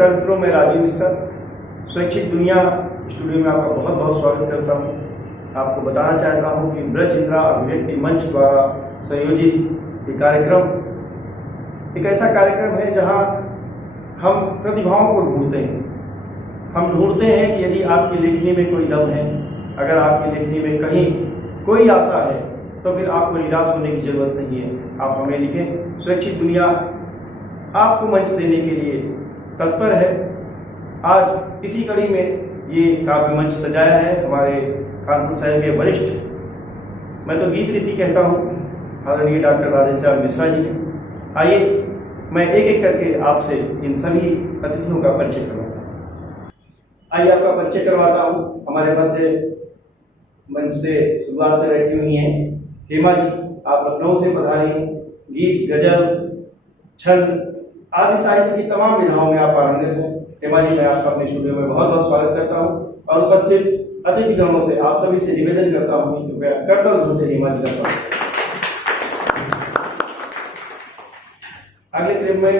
नमस्कार मित्रों, मैं राजीव मिश्रा स्वैच्छिक दुनिया स्टूडियो में आपका बहुत बहुत स्वागत करता हूं। आपको बताना चाहता हूं कि ब्रज इंदिरा अभिव्यक्ति मंच द्वारा संयोजित ये कार्यक्रम एक ऐसा कार्यक्रम है जहां हम प्रतिभाओं को ढूंढते हैं। हम ढूंढते हैं कि यदि आपकी लेखनी में कोई दम है, अगर आपकी लेखनी में कहीं कोई आशा है, तो फिर आपको निराश होने की जरूरत नहीं है। आप हमें लिखें। स्वैच्छिक दुनिया आपको मंच देने के लिए तत्पर है। आज इसी कड़ी में ये काव्य मंच सजाया है हमारे कानपुर शहर के वरिष्ठ, मैं तो गीत ऋषि कहता हूँ, आदरणीय डॉक्टर राधेश्याम मिश्रा जी हैं। आइए मैं एक एक करके आपसे इन सभी अतिथियों का परिचय करवाता हूँ। आइए आपका परिचय करवाता हूँ। हमारे मध्य मंच से शुरुआत से बैठी हुई हैं हेमा जी, आप लखनऊ से पधारी हैं। गीत, गजल, छंद आदि साहित्य की तमाम विधाओं में आप पारंगत हैं। हेमा जी, मैं आपका अपने स्टूडियो में बहुत बहुत स्वागत करता हूँ और उपस्थित अतिथिगणों से आप सभी से निवेदन करता हूँ कि कृपया करतल ध्वनि से हेमा जी का स्वागत। अगले क्रम में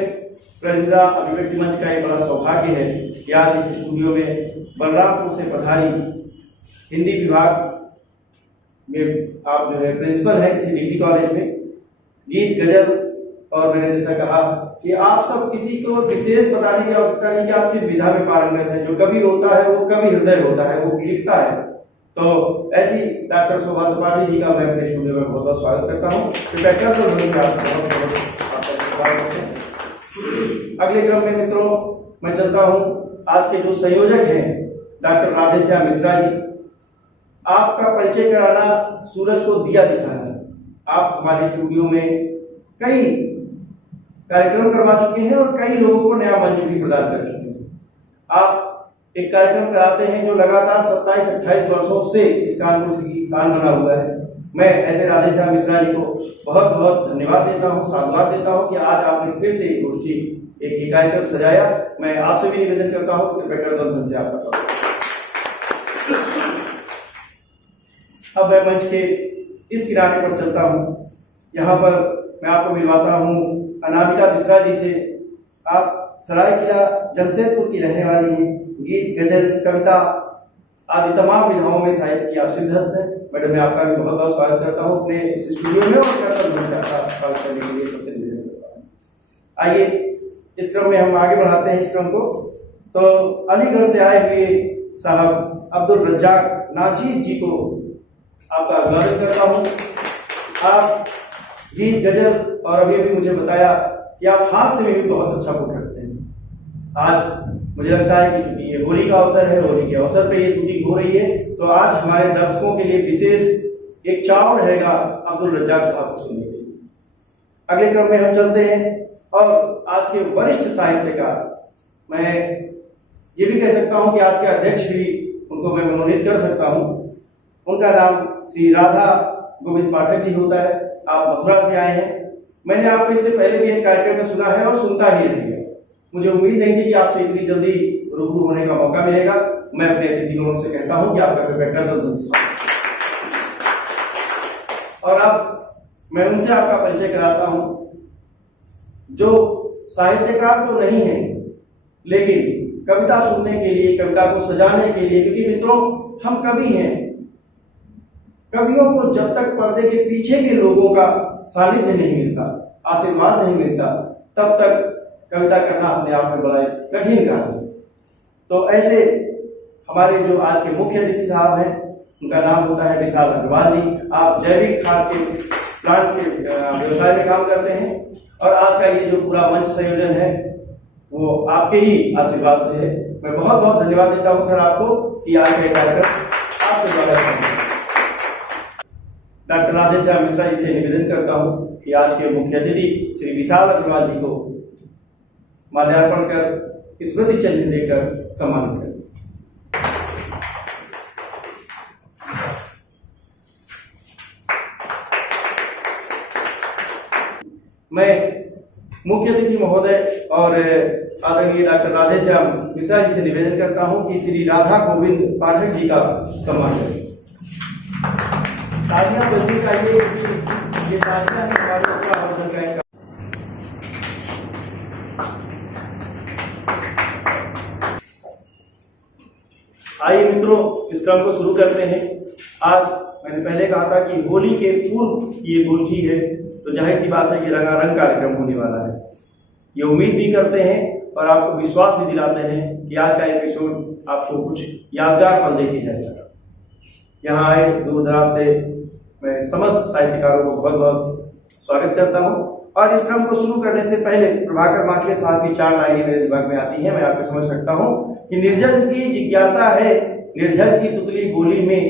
ब्रज इंदिरा अभिव्यक्ति मंच का एक बड़ा सौभाग्य है कि आज इस स्टूडियो में बलरामपुर से पधारी हिंदी विभाग में आप जो है प्रिंसिपल है किसी डिग्री कॉलेज में। गीत, गजल और मैंने जैसा कहा कि आप सब किसी को विशेष बताने की आवश्यकता नहीं कि आप किस विधा में पारंगत हैं। जो कवि होता है वो कवि हृदय होता है, वो लिखता है। तो ऐसी डॉक्टर शोभा त्रिपाठी जी का मैं अपने स्टूडियो में बहुत बहुत स्वागत करता हूँ। अगले क्रम में मित्रों मैं चलता हूँ। आज के जो संयोजक हैं डॉक्टर राधेश्याम मिश्रा जी, आपका परिचय कराना सूरज को दिया दिखाना है। आप हमारे स्टूडियो में कई कार्यक्रम करवा चुके हैं और कई लोगों को नया मंच भी प्रदान कर चुके हैं। आप एक कार्यक्रम कराते हैं जो लगातार 27-28 वर्षों से इस कानपुर की शान बना हुआ है। मैं ऐसे राधेश्याम मिश्रा जी को बहुत बहुत धन्यवाद देता हूँ, साधुवाद देता हूँ कि आज आपने फिर से एक गोष्ठी एक कार्यक्रम सजाया। मैं आपसे भी निवेदन करता हूँ कि कृपया करतल से आपका स्वागत। अब मैं मंच के इस किनारे पर चलता हूँ। यहाँ पर मैं आपको मिलवाता हूँ अनामिका मिश्रा जी से। आप सरायकेला जमशेदपुर की रहने वाली हैं। गीत, गजल, कविता आदि तमाम विधाओं में साहित्य की आप सिद्धहस्त हैं। मैडम, मैं आपका भी बहुत बहुत स्वागत करता हूँ अपने इस स्टूडियो में और करतल मंच का स्वागत करने के लिए सबसे निवेदन करता हूँ। आइए इस क्रम में हम आगे बढ़ाते हैं इस क्रम को। तो अलीगढ़ से आए हुए साहब अब्दुल रज्जाक नाजीर जी को आपका अभिवादन करता हूँ। आप गीत, गजल और अभी मुझे बताया कि आप हास्य में भी बहुत अच्छा पुट रखते हैं। आज मुझे लगता है कि क्योंकि ये होली का अवसर है, होली के अवसर पे ये शूटिंग हो रही है, तो आज हमारे दर्शकों के लिए विशेष एक चाव रहेगा अब्दुल रज्जाक साहब को सुनने के लिए। अगले क्रम में हम चलते हैं और आज के वरिष्ठ साहित्यकार, मैं ये भी कह सकता हूँ कि आज के अध्यक्ष भी उनको मैं मनोनीत कर सकता हूँ। उनका नाम श्री राधा गोविंद पाठक जी होता है। आप मथुरा से आए हैं। मैंने आपको इससे पहले भी एक कार्यक्रम में सुना है और सुनता ही रहेगा। मुझे उम्मीद नहीं थी कि आपसे इतनी जल्दी रूबरू होने का मौका मिलेगा। मैं अपने अतिथिगणों से कहता हूं कि आपका कृपया करतल से और अब मैं उनसे आपका परिचय कराता हूं जो साहित्यकार तो नहीं है, लेकिन कविता सुनने के लिए, कविता को सजाने के लिए, क्योंकि मित्रों हम कवि हैं। कवियों को जब तक पर्दे के पीछे के लोगों का सानिध्य नहीं मिलता, आशीर्वाद नहीं मिलता, तब तक कविता करना अपने आप में बड़ा कठिन काम है। तो ऐसे हमारे जो आज के मुख्य अतिथि साहब हैं, उनका नाम होता है विशाल अग्रवाल जी। आप जैविक खाद के प्लांट के व्यवसाय में काम करते हैं और आज का ये जो पूरा मंच संयोजन है वो आपके ही आशीर्वाद से है। मैं बहुत बहुत धन्यवाद देता हूँ सर आपको कि आज का कार्यक्रम आपके द्वारा। डॉक्टर राधेश्याम मिश्रा जी से निवेदन करता हूं कि आज के मुख्य अतिथि श्री विशाल अग्रवाल जी को माल्यार्पण कर स्मृति चिन्ह देकर सम्मानित करें। मैं मुख्य अतिथि महोदय और आदरणीय डॉक्टर राधेश्याम मिश्रा जी से निवेदन करता हूं कि श्री राधा गोविंद पाठक जी का सम्मान करें। तालियां बजनी चाहिए, ये तालियां हमारे उत्साह वर्धन का आइए मित्रों, इस क्रम को शुरू करते हैं। आज मैंने पहले कहा था कि होली के पूर्व की ये गोष्ठी है, तो जाहिर सी बात है कि रंगारंग कार्यक्रम होने वाला है। ये उम्मीद भी करते हैं और आपको विश्वास भी दिलाते हैं कि आज का एपिसोड आपको कुछ यादगार पल देके जाएगा। यहाँ आए दूर दराज से मैं समस्त साहित्यकारों को बहुत बहुत स्वागत करता हूँ। और इस क्रम को शुरू करने से पहले प्रभाकर मार्के साहब की 4 लाइनें मेरे दिमाग में आती हैं, मैं आपको समझ सकता हूँ कि निर्जन की जिज्ञासा है निर्झर की तुतली बोली में,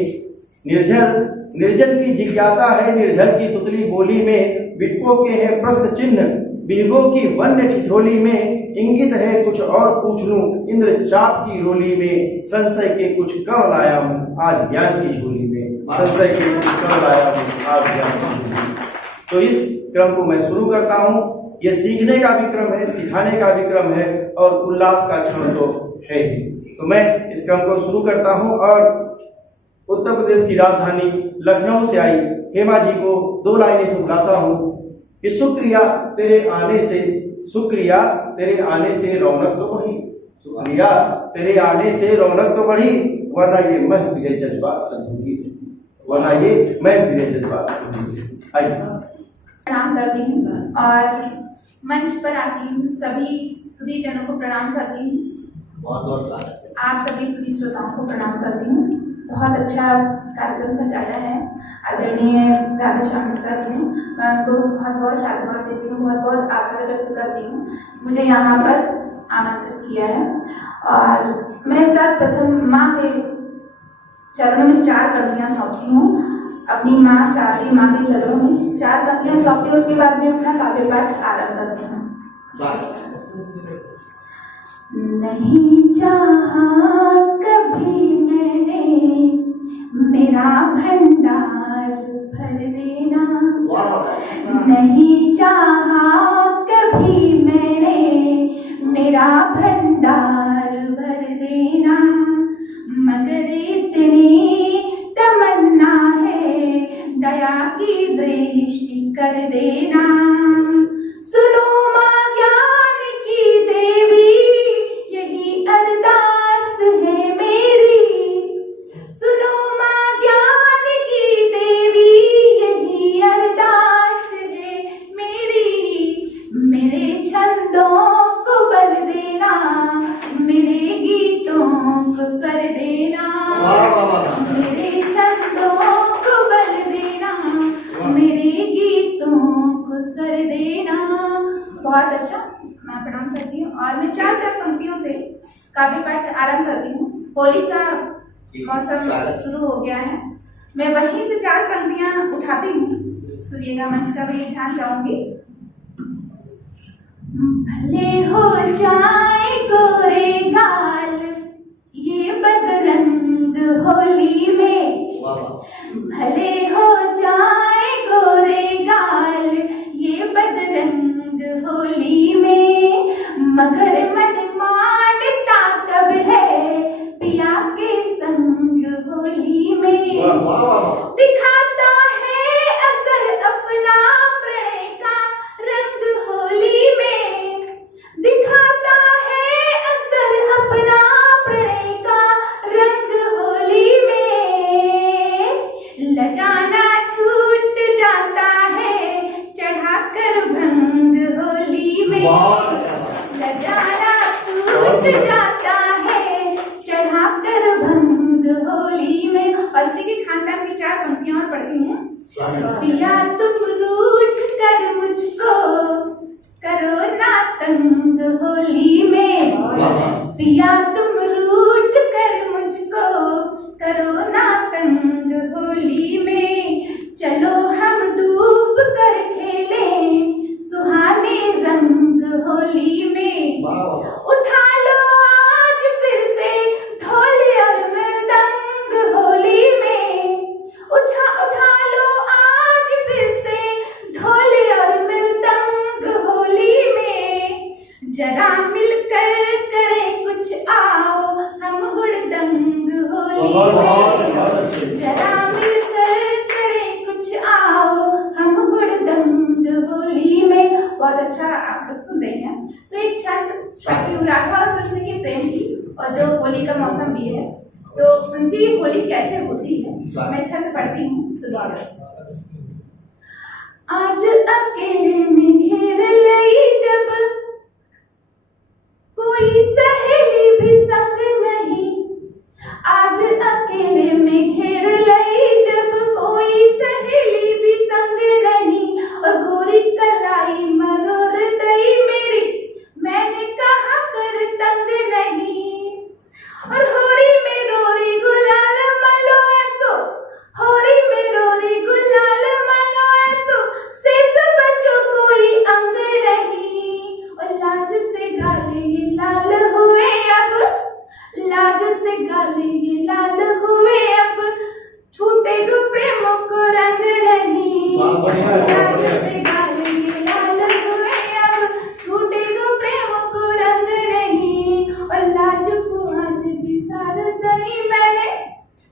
निर्जन की जिज्ञासा है निर्झर की तुतली बोली में, बिटको के हैं प्रश्न चिन्ह बिहगो की वन्य ठिठोली में, इंगित है कुछ और पूछ लूं इंद्रचाप की रोली में, संशय के कुछ कम लाया हूँ आज ज्ञान की झोली में, संशय के कुछ कम लाया हूँ आज ज्ञान की झोली में। तो इस क्रम को मैं शुरू करता हूँ। ये सीखने का भी क्रम है, सिखाने का भी क्रम है और उल्लास का क्षण तो है ही। तो मैं इस क्रम को शुरू करता हूँ और उत्तर प्रदेश की राजधानी लखनऊ से आई हेमा जी को 2 लाइनें से बुलाता हूँ कि शुक्रिया तेरे आने से, शुक्रिया तेरे आने से रौनक तो बढ़ी, शुक्रिया तेरे आने से रौनक तो बढ़ी, वरना ये महफिल जज्बात अधूरी है, वरना ये महफिल जज्बात अधूरी है। आइए प्रणाम करती हूँ और मंच पर आसीन सभी सुधी जनों को प्रणाम करती हूँ। आप सभी सुधी श्रोताओं को प्रणाम करती हूँ। बहुत अच्छा कार्यक्रम सजाया है आदरणीय राधेश्याम मिश्रा जी ने, मैं उनको बहुत बहुत साधुवाद देती हूँ, बहुत बहुत आभार व्यक्त करती हूँ मुझे यहाँ पर आमंत्रित किया है। और मैं सर्वप्रथम माँ के चरणों में 4 पंक्तियाँ सौंपती हूँ, अपनी माँ शारदी माँ के चरणों में 4 पंक्तियाँ सौंपती हूँ, उसके बाद में अपना काव्य पाठ आरंभ करती हूँ। नहीं चाहा कभी मैंने मेरा भंडार भर देना, नहीं चाहा कभी मैंने मेरा भंडार भर देना, मगर इतनी तमन्ना है दया की दृष्टि कर देना। सुनो माँ ज्ञान की देवी यही अरदास है मेरी, सुनो माँ ज्ञान की देवी यही अरदास है मेरी, मेरे छंदों को बल देना, मेरे गीतों को स्वर देना, मेरे छंदों को बल देना, मेरे गीतों को स्वर देना। बहुत अच्छा, मैं प्रणाम करती हूँ और मैं 4 पंक्तियों से काव्य पाठ आरंभ करती हूँ। होली का मौसम शुरू हो गया है, मैं वहीं से 4 पंक्तियां उठाती हूँ, सुनिएगा, मंच का भी ध्यान चाहूंगी। भले हो जाए गोरे गाल ये बदरंग होली में, भले हो जाए गोरे गाल ये बदरंग होली में, मगर मन मानता कब है पिया के संग होली में, दिखाता है असर अपना प्रणय का रंग होली में, दिखाता है असर अपना प्रणय का रंग होली में, लजाना छूट जाता है चढ़ाकर भंग होली में, लजाना छूट जाता है चढ़ाकर भंग होली में। और इसी के खानदान की 4 पंक्तियां और पढ़ती हूँ। पिया तुम रूठ कर मुझको करो ना तंग होली में, पिया तुम रूठ कर मुझको करो ना तंग होली में, चलो हम डूब कर खेलें सुहाने रंग होली में, उठा लो आज फिर से ढोल और मृदंग होली में, उठा लो आज फिर से ढोल और मृदंग होली में, जरा मिलकर करें कुछ आओ हम हुड़दंग होली में, जरा मिलकर करें कुछ आओ हम हुड़दंग होली में। बहुत अच्छा आप लोग सुन रहे हैं। तो एक छंद राधा और कृष्ण के प्रेम की और जो होली का मौसम भी है तो उनकी होली कैसे होती है मैं छंद पढ़ती हूँ, सुनिएगा। आज अकेले में घेर लई जब कोई सहेली भी संग नहीं, आज अकेले में घेर लई जब कोई सहेली भी संग नहीं, और गोरी कलाई मरोर दई मेरी मैंने कहा कर तंग नहीं, और होरी में रोरी गुलाल मलो ऐसो, होरी में रोरी गुलाल मलो ऐसो, शेष बच्चों कोई अंग नहीं, और लाज से गाले ये लाल हुए अब, लाज से गाले ये लाल हुए अब, छूटे गो प्रेम को रंग नहीं, लाज से गाले ये लाल हुए अब, छूटे गो प्रेम को रंग नहीं, और लाज को आज बिसार दई मैंने,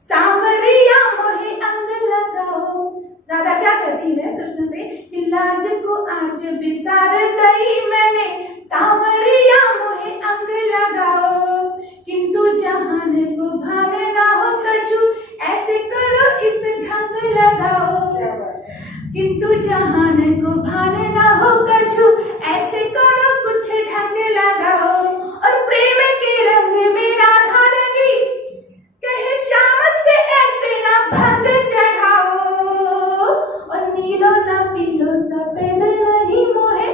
सांवरिया मोहे अंग लगाओ। राधा क्या कहती है कृष्ण से, लाज को आज बिसार दई मैंने, सांवरिया मोहे अंग लगाओ, किंतु जहान को भान ना हो कछु, ऐसे करो इस ढंग लगाओ, किंतु जहान को भान ना हो कछु, ऐसे करो कुछ ढंग लगाओ, और प्रेम के रंग में राधा रंगी, कहे श्याम से ऐसे ना भंग चढ़ाओ, और नीलो ना पीलो सफेद नहीं मोहे,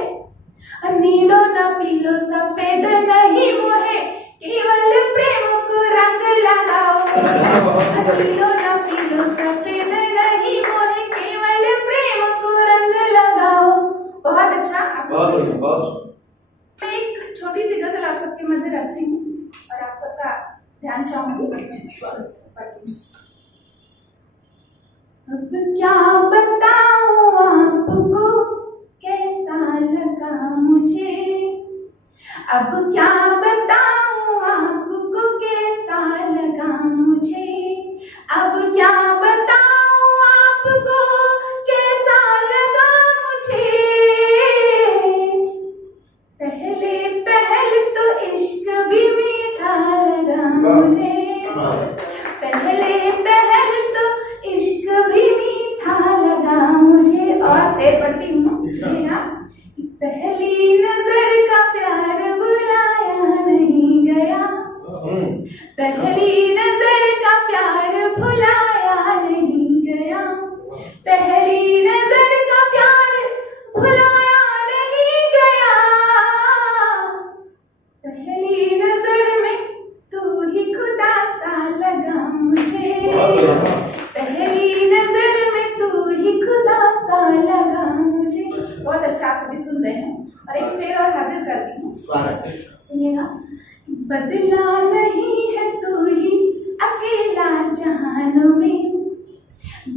और नीलो ना पीलो सफेद नहीं मोहे, केवल प्रेम को रंग लगाओ, नीलो ना पीलो सफेद नहीं मोहे, केवल प्रेम को रंग लगाओ। बहुत अच्छा, मैं एक छोटी सी गजल आप सबके मध्य रखती हूँ और आप सबका ध्यान चाहूंगी। अब क्या बताऊं आपको कैसा लगा मुझे, अब क्या बताऊं आपको कैसा लगा मुझे, अब क्या बताऊं आपको कैसा लगा मुझे, पहले पहल तो इश्क भी मीठा लगा मुझे, पहले पहल तो इश्क भी मीठा लगा मुझे, और शेर पढ़ती हूँ पहली नजर का प्यार भुलाया नहीं गया, पहली नजर का प्यार भुलाया नहीं गया, पहली नजर का प्यार भुलाया नहीं गया, पहली नजर में तू ही खुदा सा लगा मुझे, पहली नजर में तू ही खुदा सा लगा मुझे। बहुत अच्छा, आप सभी सुन रहे हैं, और एक शेर और हाजिर करती हूँ, सुनिएगा। बदला नहीं है तू ही अकेला जहान में,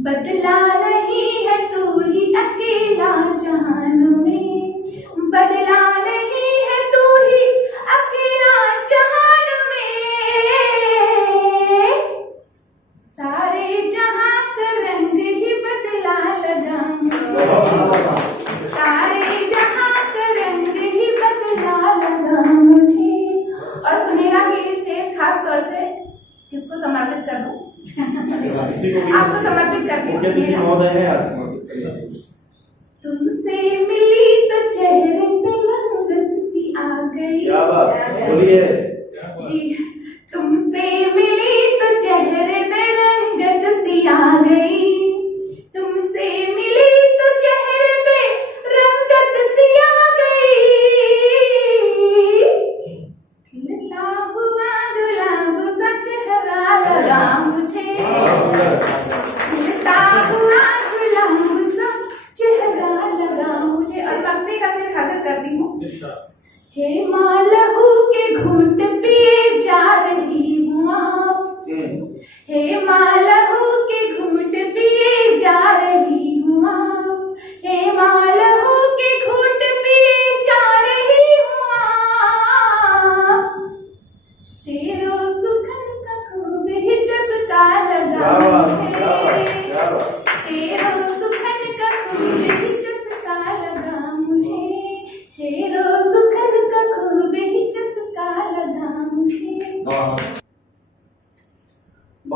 बदला नहीं है तू ही अकेला जहान में, बदला नहीं है तू ही अकेला जहान में, सारे जहां का रंग ही बदला लगा मुझे, सारे जहां का रंग ही बदला लगा मुझे। और सुनिएगा कि ये शेर खास तौर से किसको समर्पित कर दूं, आपको समर्पित करती हूँ। तुमसे मिली तो चेहरे पे रंगत सी आ गई, क्या बात बोलिए जी, तुमसे मिली तो चेहरे पे रंगत सी आ गई, तुमसे मिली तो चेहरे पे रंगत सी आ गई, खिलता हुआ गुलाब सा चेहरा लगा मुझे, खिलता हुआ गुलाब सा चेहरा लगा मुझे। और भक्ति का शेर हाजिर करती हूँ। हे माँ लहू के घूंट पिए जा रही हूँ आप,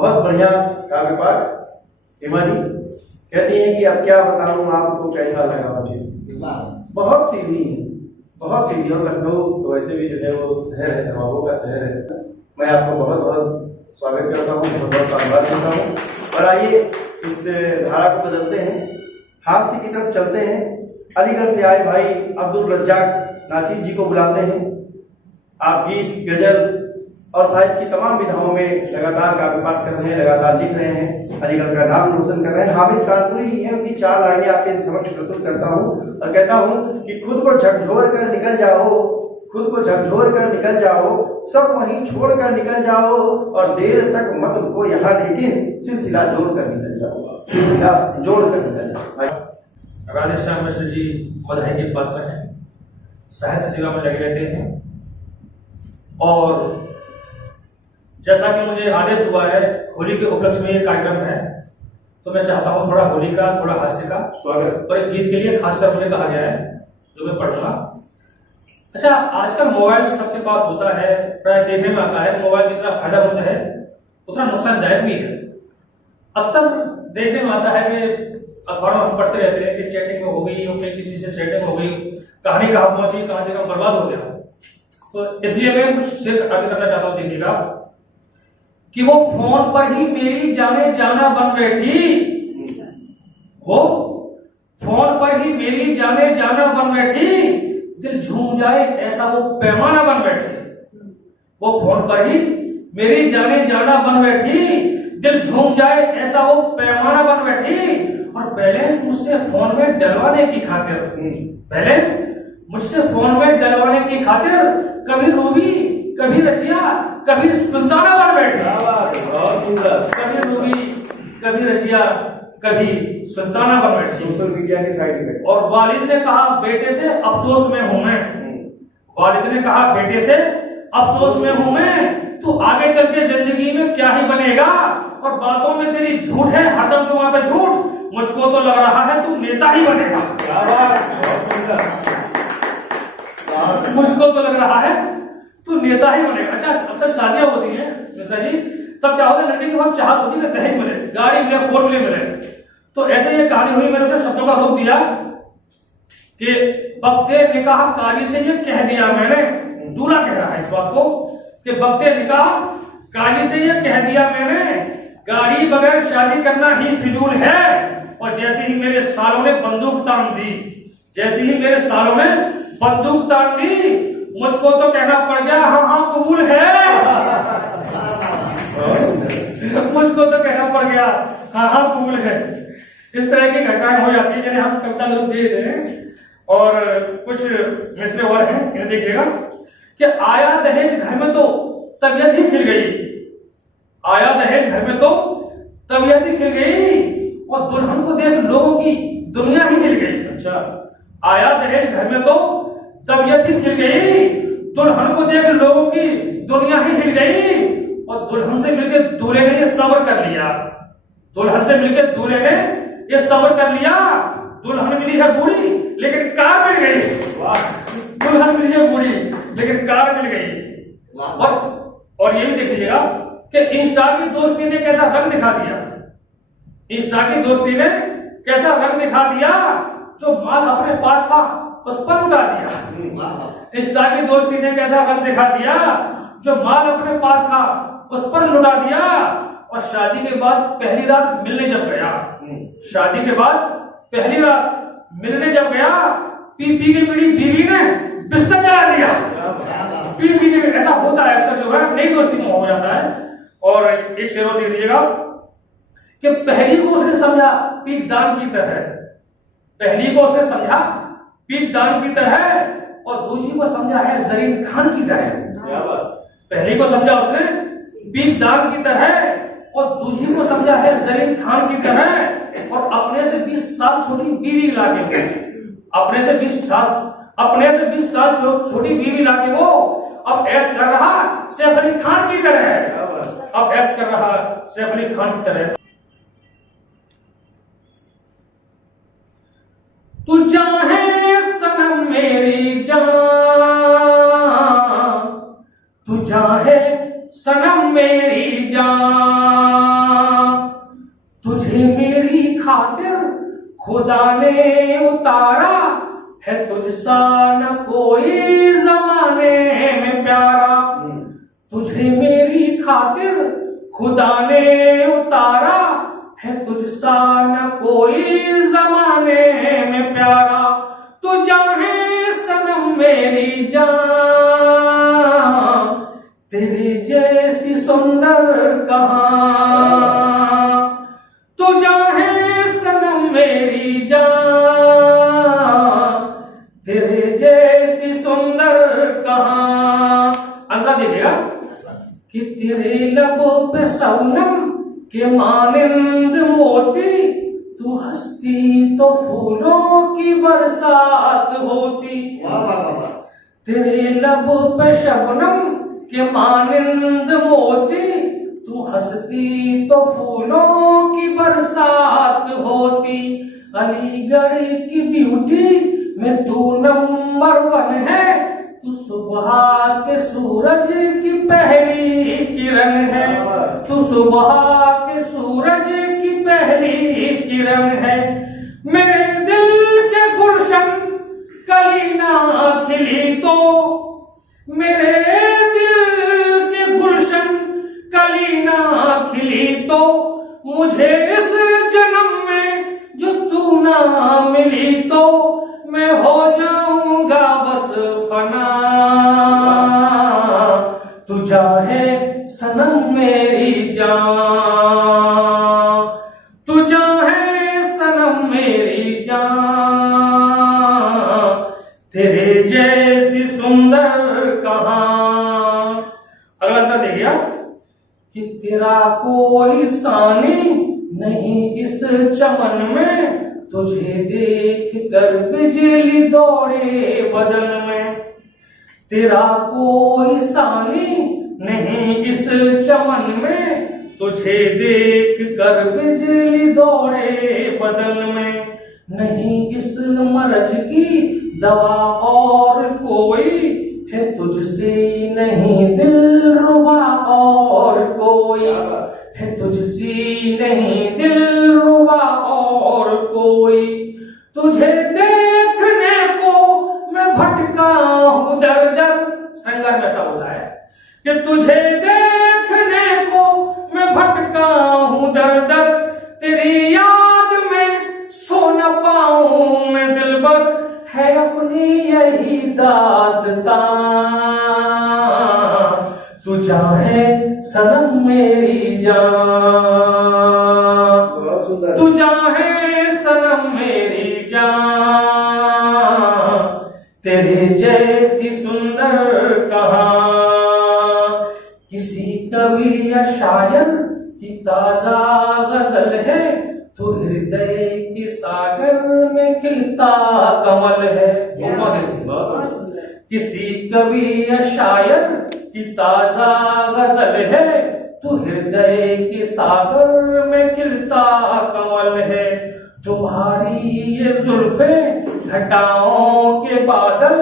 बहुत बढ़िया काव्य पाठ। हेमा जी कहती हैं कि अब क्या बताऊं आपको कैसा लगा मुझे। बहुत सीधी है, बहुत सीधी। और लखनऊ तो वैसे भी जो है वो शहर है, नवाबों का शहर है। मैं आपको बहुत बहुत स्वागत करता हूँ, बहुत बहुत धन्यवाद देता हूँ। और आइए इस धारा को बदलते हैं, हास्य की तरफ चलते हैं। अलीगढ़ से आए भाई अब्दुल रज्जाक नाचिद जी को बुलाते हैं। आप गीत, गजल और साहित्य की तमाम विधाओं में लगातार काव्य पाठ कर रहे हैं, लगातार लिख रहे हैं, अलीगढ़ का नाम रोशन कर रहे हैं। हामिद कानपुरी जी हैं, उनकी 4 लाइनें आपके समक्ष प्रस्तुत करता हूँ और कहता हूँ कि खुद को झकझोर कर निकल जाओ, खुद को झकझोर कर निकल जाओ, सब वहीं छोड़ कर निकल जाओ, और देर तक मत रुको यहाँ, लेकिन सिलसिला जोड़ कर निकल जाओ, सिलसिला जोड़ कर निकल जाओ। राधेश्याम मिश्र जी बधाई के पात्र हैं, साहित्य सेवा में लगे रहते हैं। और जैसा कि मुझे आदेश हुआ है, होली के उपलक्ष्य में ये कार्यक्रम है, तो मैं चाहता हूँ थोड़ा होली का, थोड़ा हास्य का स्वागत। और एक गीत के लिए खासकर मुझे कहा गया है जो मैं पढ़ूंगा। अच्छा, आजकल मोबाइल सबके पास होता है, प्राय देखने में आता है मोबाइल जितना फायदामंद है उतना नुकसानदायक भी है। अक्सर देखने में आता है कि अखबारों में पढ़ते रहते हैं कि चैटिंग हो गई, किसी से सेटिंग हो गई, कहानी कहाँ पहुंची, कहाँ से कहाँ बर्बाद हो गया। तो इसलिए मैं कुछ शेर अर्ज करना चाहता हूँ। देखिएगा कि वो फोन पर ही मेरी जाने जाना बन बैठी, वो फोन पर ही मेरी जाने जाना बन बैठी, दिल झूम जाए ऐसा वो पैमाना बन बैठी। वो फोन पर ही मेरी जाने जाना बन बैठी, दिल झूम जाए ऐसा वो पैमाना बन बैठी। और बैलेंस मुझसे फोन में डलवाने की खातिर, बैलेंस मुझसे फोन में डलवाने की खातिर, कभी रूबी कभी रजिया कभी सुल्ताना बन बैठी। कभी रूबी कभी रजिया कभी सुल्ताना बन बैठी। सोशल मीडिया के साइड इफेक्ट। और वालिद ने कहा बेटे से अफसोस में हूं मैं, वालिद ने कहा बेटे से अफसोस में हूं मैं, तू आगे चल के जिंदगी में क्या ही बनेगा, और बातों में तेरी झूठ है हरदम जो वहां पे झूठ, मुझको तो लग रहा है तू नेता ही बनेगा। मुझको तो लग रहा है तू नेता ही बनेगा। अच्छा, अक्सर शादियां होती हैं मिश्रा जी, तब क्या होता है लड़के की बहुत चाहत होती है कि दहेज मिले, गाड़ी मिले, 4 व्हीलर मिले। तो ऐसे ये कहानी हुई, मैंने उसे शब्दों का रूप दिया कि बक्ते निकाह काजी से ये कह दिया मैंने, दूल्हा कह रहा है इस बात को कि बक्ते निकाह काजी से ये कह दिया मैंने, गाड़ी बगैर शादी करना ही फिजूल है। और जैसे ही मेरे सालों ने बंदूक तान दी, जैसे ही मेरे सालों ने बंदूक तान दी, मुझको तो कहना पड़ गया हाँ हाँ कबूल है। मुझको तो कहना पड़ गया हाँ हाँ कबूल है। इस तरह की घटनाएं हो जाती है, जिन्हें हम कविता रूप दे देते हैं। और कुछ मिसरे और हैं, इन्हें देखिएगा कि आया दहेज घर में तो तबीयत ही खिल गई, आया दहेज घर में तो तबीयत ही खिल गई, और दुल्हन को देख लोगों की दुनिया ही हिल गई। अच्छा, आया दहेज घर में तो तबीयत ही खिल गई, दुल्हन को देख लोगों की दुनिया ही हिल गई, और दुल्हन से मिलकर दूल्हे ने ये सब्र कर लिया, दुल्हन से मिलकर दूल्हे ने ये सब्र कर लिया। दुल्हन मिली है बूढ़ी लेकिन कार मिल गई, दुल्हन मिली है बूढ़ी लेकिन कार मिल गई। और ये भी देख लीजिएगा कि इंस्टा की दोस्ती ने कैसा रंग दिखा दिया, इंस्टा की दोस्ती ने कैसा रंग दिखा दिया, जो माल अपने पास था उस पर लुटा दिया। इंस्टा की दोस्ती ने कैसा रंग दिखा दिया, जो माल अपने पास था उस पर लुटा दिया। और शादी के बाद पहली रात मिलने जब गया, शादी के बाद पहली रात मिलने जब गया, पी पी के पीड़ी बीवी ने बिस्तर जला दिया। पी पी के ऐसा होता है अक्सर, जो है नई दोस्ती में हो जाता है। और एक शेर और दे दीजिएगा कि पहली को उसने समझा पीक दान की तरह, पहली को उसने समझा पीक दान की तरह, और दूसरी को समझा है जरीन खान की तरह। पहली को समझा उसने पीक दान की तरह, और दूसरी को समझा है जरीन खान की तरह। और अपने से 20 साल छोटी बीवी लाके वो, अपने से 20 साल छोटी बीवी लाके वो अब ऐश कर रहा सैफ अली खान की तरह, अब ऐश कर रहा सैफ अली खान की तरह। तू चाहे सनम मेरी जान, तू चाहे सनम मेरी जान, खातिर खुदा ने उतारा है तुझसा न कोई जमाने में प्यारा। तुझे मेरी खातिर खुदा ने उतारा है तुझसा न कोई जमाने में प्यारा। तू चाहे सनम मेरी जान, तेरे जैसी सुंदर कहाँ। तू चाहे सनम मेरी जान, तेरे जैसी सुंदर कहाँ। अंदर देखिएगा कि तेरे लबों पे शबनम के मानिंद मोती, तू हंसती तो फूलों की बरसात होती। तेरे लबों पे शबनम के मानिंद मोती, तू हंसती तो फूलों की बरसात होती। अलीगढ़ की ब्यूटी में तू नंबर 1 है, तू सुबह के सूरज की पहली किरण है। तू सुबह के सूरज की पहली किरण है। मेरे दिल के गुलशन कली ना खिली तो, मेरे दिल के गुलशन कली ना खिली तो, मुझे इस जन्म में जो तू ना मिली तो, मैं हो जाऊंगा बस फना। तू चाहे सनम मेरी जान, तू चाहे सनम मेरी जान, तेरे जैसी सुंदर कहाँ। अगला अंतर देखिए कि तेरा कोई सानी नहीं इस चमन में, तुझे देख कर बिजली दौड़े बदन में। तेरा कोई सानी नहीं इस चमन में, तुझे देख कर बिजली दौड़े बदन में। नहीं इस मर्ज की दवा और कोई है, तुझसे नहीं दिलरुबा और कोई है, तुझसे नहीं दिलरुबा और कोई। तुझे देखने को मैं भटका हूँ दर दर। श्रृंगार में ऐसा होता है कि तुझे देखने को मैं भटका हूँ दर दर, तेरी याद में सो न पाऊं मैं दिलबर, है अपनी यही दास्तां। तू चाहे सनम मेरी जान, तू चाहे सनम मेरी जान, तेरे जैसी सुंदर कहाँ। किसी कवि या शायर की ताजा गजल है, तो हृदय के सागर में खिलता कमल है। किसी कवि या शायर की ताजा गजल है, तो हृदय के सागर में खिलता कमल है। तुम्हारी ये जुल्फे घटाओं के बादल,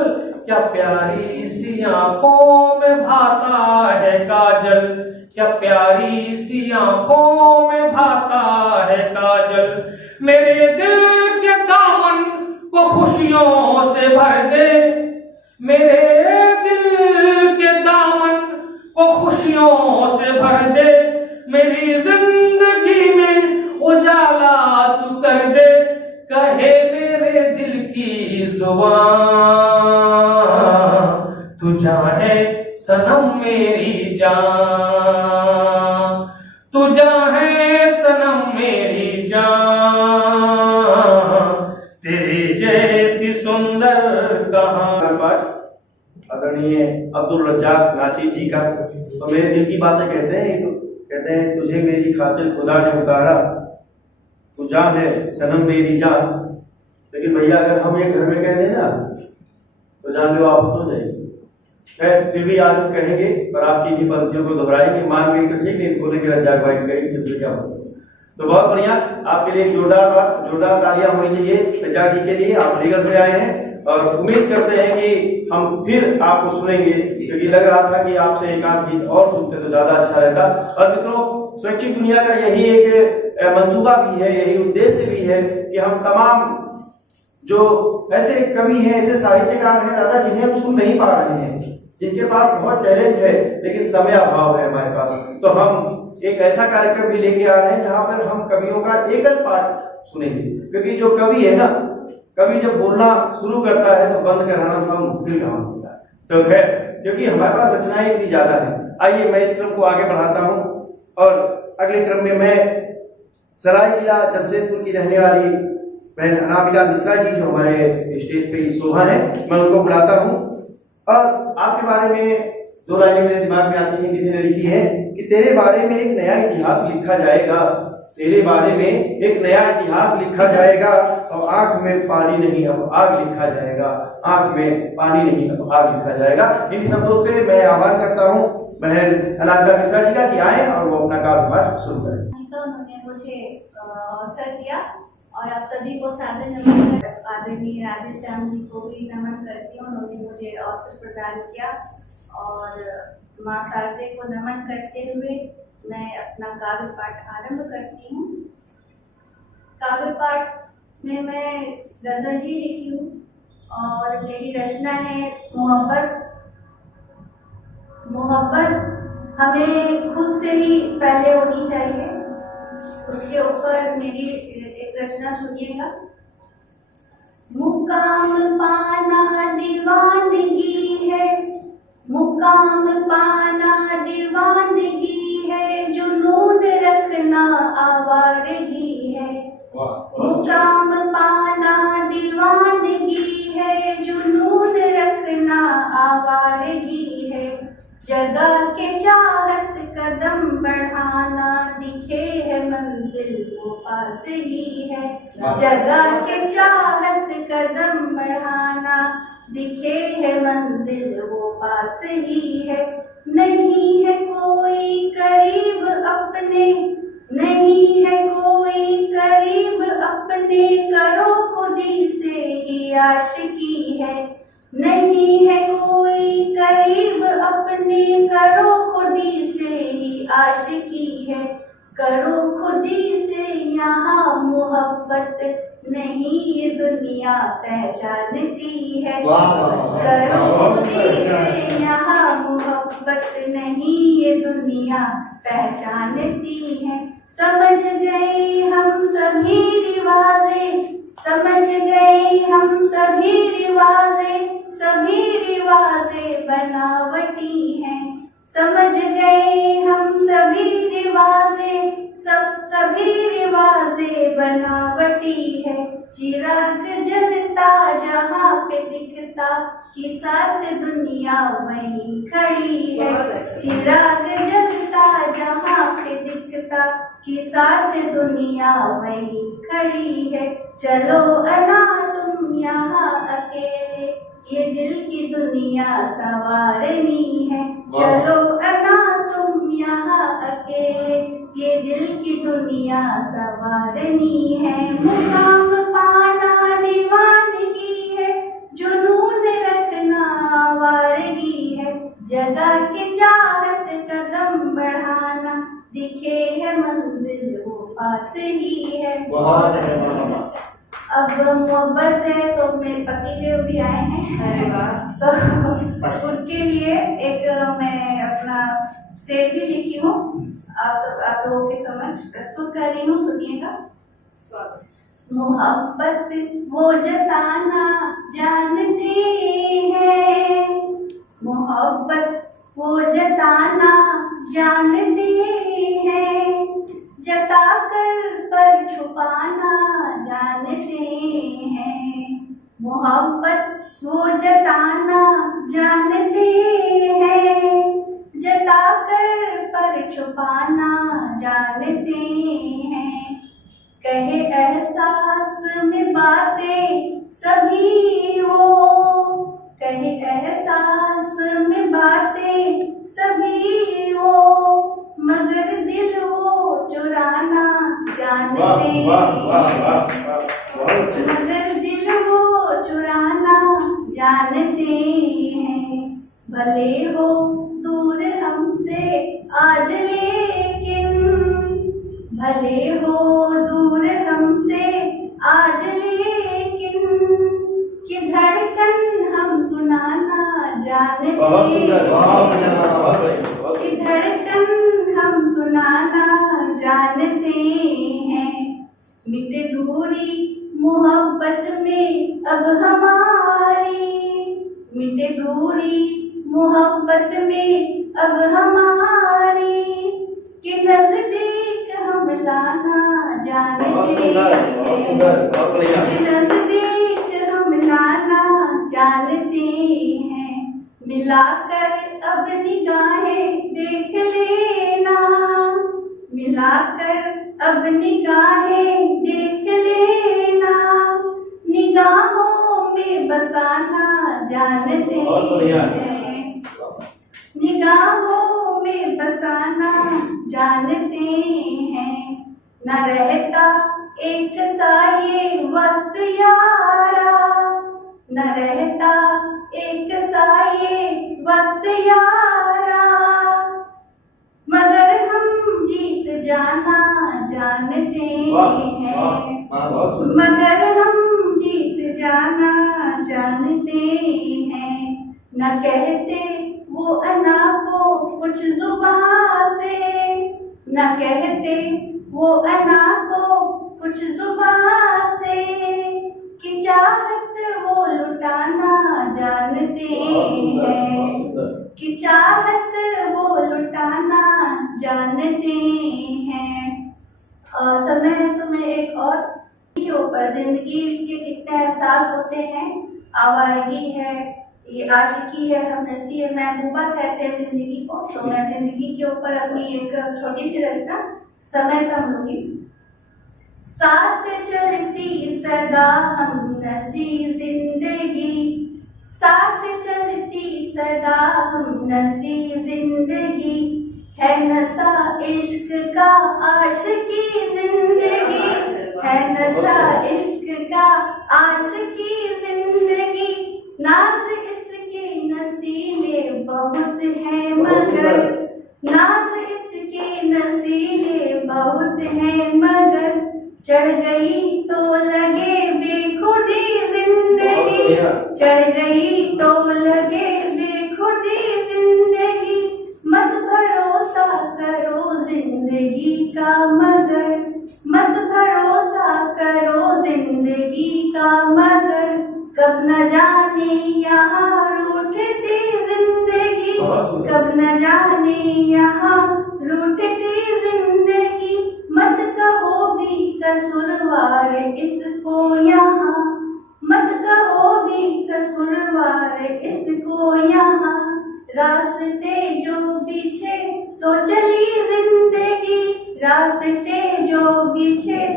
क्या प्यारी सी आंखों में भाता है काजल, क्या प्यारी सी आंखों में भाता है काजल। मेरे दिल के दामन को खुशियों से भर दे, मेरे दिल के दामन को खुशियों से भर दे, मेरी जिंदगी में उजाला तू कर दे, कहे मेरे दिल की जुबान। तू चाहे सनम मेरी जान, तू चाहे सनम मेरी जान, तेरे जैसी सुंदर कहाँ। आदरणीय अब्दुल रज्जाक नाचिर जी का, तो मेरे दिल की बातें कहते हैं। तो कहते हैं तुझे मेरी खातिर खुदा ने उतारा, तू जान है सनम मेरी जान। लेकिन भैया अगर हम ये घर में कह दें ना तो जान लो आप तो जाएगी। फिर भी आज हम कहेंगे पर आपकी ही पंक्तियों को दोहराएंगे। मान गई तो ठीक नहीं, बोलेंगे रज्जाक भाई कही तो क्या होगा। तो बहुत बढ़िया, आपके लिए जोरदार तालियां होनी चाहिए रज्जाक जी के लिए। आप लीगल से आए हैं और उम्मीद करते हैं कि हम फिर आपको सुनेंगे, क्योंकि लग रहा था कि आपसे एक आध गीत और सुनते तो ज्यादा अच्छा रहता। और मित्रों, स्वैच्छिक दुनिया का यही एक मंसूबा भी है, यही उद्देश्य भी है कि हम तमाम जो ऐसे कवि हैं, ऐसे साहित्यकार हैं दादा, जिन्हें हम सुन नहीं पा रहे हैं, जिनके पास बहुत टैलेंट है लेकिन समय अभाव है हमारे पास, तो हम एक ऐसा कार्यक्रम भी लेके आ रहे हैं जहां पर हम कवियों का एकल पाठ सुनेंगे। क्योंकि जो कवि है ना, कवि जब बोलना शुरू करता है तो बंद कराना थोड़ा मुश्किल काम होता है। तो खैर, क्योंकि हमारे पास रचनाएं इतनी ज्यादा है, आइए मैं इस क्रम को आगे बढ़ाता हूं और अगले क्रम में मैं सरायकीला जमशेदपुर की रहने वाली बहन अनामिका मिश्रा जी, जो हमारे स्टेज पे शोभा है, मैं उनको बुलाता हूं और आपके बारे में दो लाइनें मेरे दिमाग में आती हैं। किसी ने लिखी है कि तेरे बारे में एक नया इतिहास लिखा जाएगा, तेरे बारे में एक नया इतिहास लिखा जाएगा, और आंख में पानी नहीं अब आग लिखा जाएगा, आंख में पानी नहीं अब आग लिखा जाएगा। इन शब्दों से मैं आह्वान करता हूं बहन अनामिका मिश्रा जी का कि आए और वो अपना कार्यभार शुरू करें। उन्होंने मुझे अवसर दिया और आप सभी को सादर नमन, आदरणीय राधे श्याम जी को भी नमन करती हूँ, उन्होंने मुझे अवसर प्रदान किया। और माँ शारदे को नमन करते हुए मैं अपना काव्य पाठ आरंभ करती हूँ। काव्य पाठ में मैं गजल ही लिखी हूँ और मेरी रचना है मोहब्बत। मोहब्बत हमें खुद से ही पहले होनी चाहिए, उसके ऊपर मेरी एक रचना सुनिएगा। मुकाम पाना दीवानगी है, मुकाम पाना दीवानगी है, जुनून रखना आवारगी है। मुकाम पाना दीवानगी है, जुनून रखना आवारगी है। जगह के चाहत कदम बढ़ाना, दिखे है मंजिल वो पास ही है। जगह के चाहत कदम बढ़ाना, दिखे है मंजिल वो पास ही है। नहीं है कोई करीब अपने, नहीं है कोई करीब अपने, करो खुदी से ही आशिकी है। नहीं है कोई करीब अपने, करो खुदी से ही आशिकी है। करो खुदी से यहाँ मोहब्बत, नहीं ये दुनिया पहचानती है। करो खुदी से यहाँ मोहब्बत, नहीं ये दुनिया पहचानती है। समझ गए हम सभी रिवाजें, समझ गए हम सभी रिवाजें, सभी रिवाजें बनावटी हैं। समझ गए हम सभी रिवाजें, सभी रिवाजें बनावटी है। चिराग जलता जहाँ पे दिखता, कि साथ दुनिया वहीं खड़ी है। चिराग जलता जहाँ पे दिखता, कि साथ दुनिया वहीं खड़ी है। चलो अना तुम यहाँ अकेले, ये दिल की दुनिया सवारनी है। चलो अना तुम यहाँ अकेले, ये दिल की दुनिया सवारनी है। मुकाम पाना दीवानगी है, जुनून रखना आवारगी है। जगह के चाहत कदम बढ़ाना, दिखे है मंजिल वो पास ही है। बहुत अच्छा। अब मोहब्बत है तो मेरे पति देव भी आए हैं, तो उनके लिए एक मैं अपना शेर भी लिखी हूँ, आप लोगों के समझ प्रस्तुत कर रही हूँ, सुनिएगा। मोहब्बत वो जताना जानते हैं, मोहब्बत वो जताना जानते हैं, जता कर पर छुपाना जानते हैं। मोहब्बत वो जताना जानते हैं, जता कर पर छुपाना जानते हैं। कहे एहसास में बातें सभी वो, कहे एहसास में बातें सभी वो, मगर दिल वो चुराना जानते हैं। मगर दिल वो चुराना जानते हैं। भले हो दूर हमसे आज लेकिन, भले भले हो दूर हमसे आज लेकिन कि धड़कन हम सुनाना जानते बहुत सुंदर, बहुत हैं। सुंदर, बहुत बढ़िया, बहुत कि सुंदर। धड़कन हम सुनाना जानते हैं। मिटे दूरी मोहब्बत में अब हमारी, मिटे दूरी मोहब्बत में अब हमारी, कि नजदीक हम लाना जानते बहुत सुंदर, बहुत हैं। सुंदर, बहुत बढ़िया। कि नजदीक हम लाना जानते हैं। मिलाकर अब निगाहें देख लेना, मिलाकर अब निगाहें देख लेना, निगाहों में बसाना जानते बहुत बढ़िया। हैं। निगाहों में बसाना जानते हैं। न रहता एक सा ये वक्त यारा, न रहता एक सा ये वक्त यारा, मगर हम जीत जाना जानते वाह, हैं। वाह, बहुत सुंदर। मगर हम जीत जाना जानते हैं। न कहते वो अना को कुछ जुबां से, न कहते वो अना को कुछ जुबां से, कि चाहत वो लुटाना जानते बहुत सुंदर, बहुत हैं। सुंदर। कि चाहत वो लुटाना जानते हैं। समय है तो मैं एक और के ऊपर जिंदगी के कितने एहसास होते हैं। आवारगी है, ये आशिकी है, हम नशी है, महबूबा कहते हैं जिंदगी को। तो मैं जिंदगी के ऊपर अपनी एक छोटी सी रचना समय कम लूंगी। साथ चलती सदा हम नसी जिंदगी, साथ चलती सदा हम नसी जिंदगी, है नशा इश्क का आशिकी जिंदगी, है नशा इश्क का आशिकी जिंदगी, नाज इसके नसीले बहुत है मगर, नाज इसके नसीले बहुत है मगर, चढ़ गई तो लगे बेखुदी जिंदगी, चढ़ गई तो लगे बेखुदी जिंदगी, मत भरोसा करो जिंदगी का मगर, मत भरोसा करो जिंदगी का मगर, कब न जाने यहाँ रूठती जिंदगी, कब न जाने यहाँ रूठती जिंदगी, मत कहो भी कसूरवार इसको यहाँ, मत कहो भी कसूरवार इसको यहाँ, रास्ते जो पीछे तो चली जिंदगी, रास्ते जो पीछे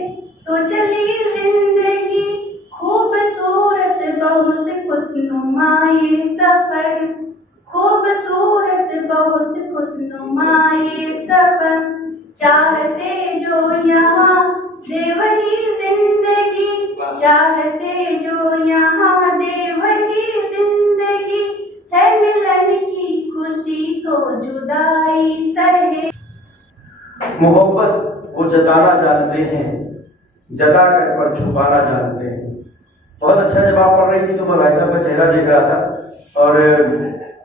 तो चली जिंदगी, खूबसूरत बहुत खुशनुमा ये सफर, खूबसूरत बहुत खुशनुमा ये सफर, चाहते जो यहाँ दे वही जिंदगी, चाहते जो यहाँ दे वही जिंदगी, है मिलन की खुशी को जुदाई सहे। मोहब्बत वो जताना जानते हैं, जता कर पर छुपाना जानते हैं। बहुत अच्छा जब आप पढ़ रही थी तो मैं भाई साहब का चेहरा देख रहा था। और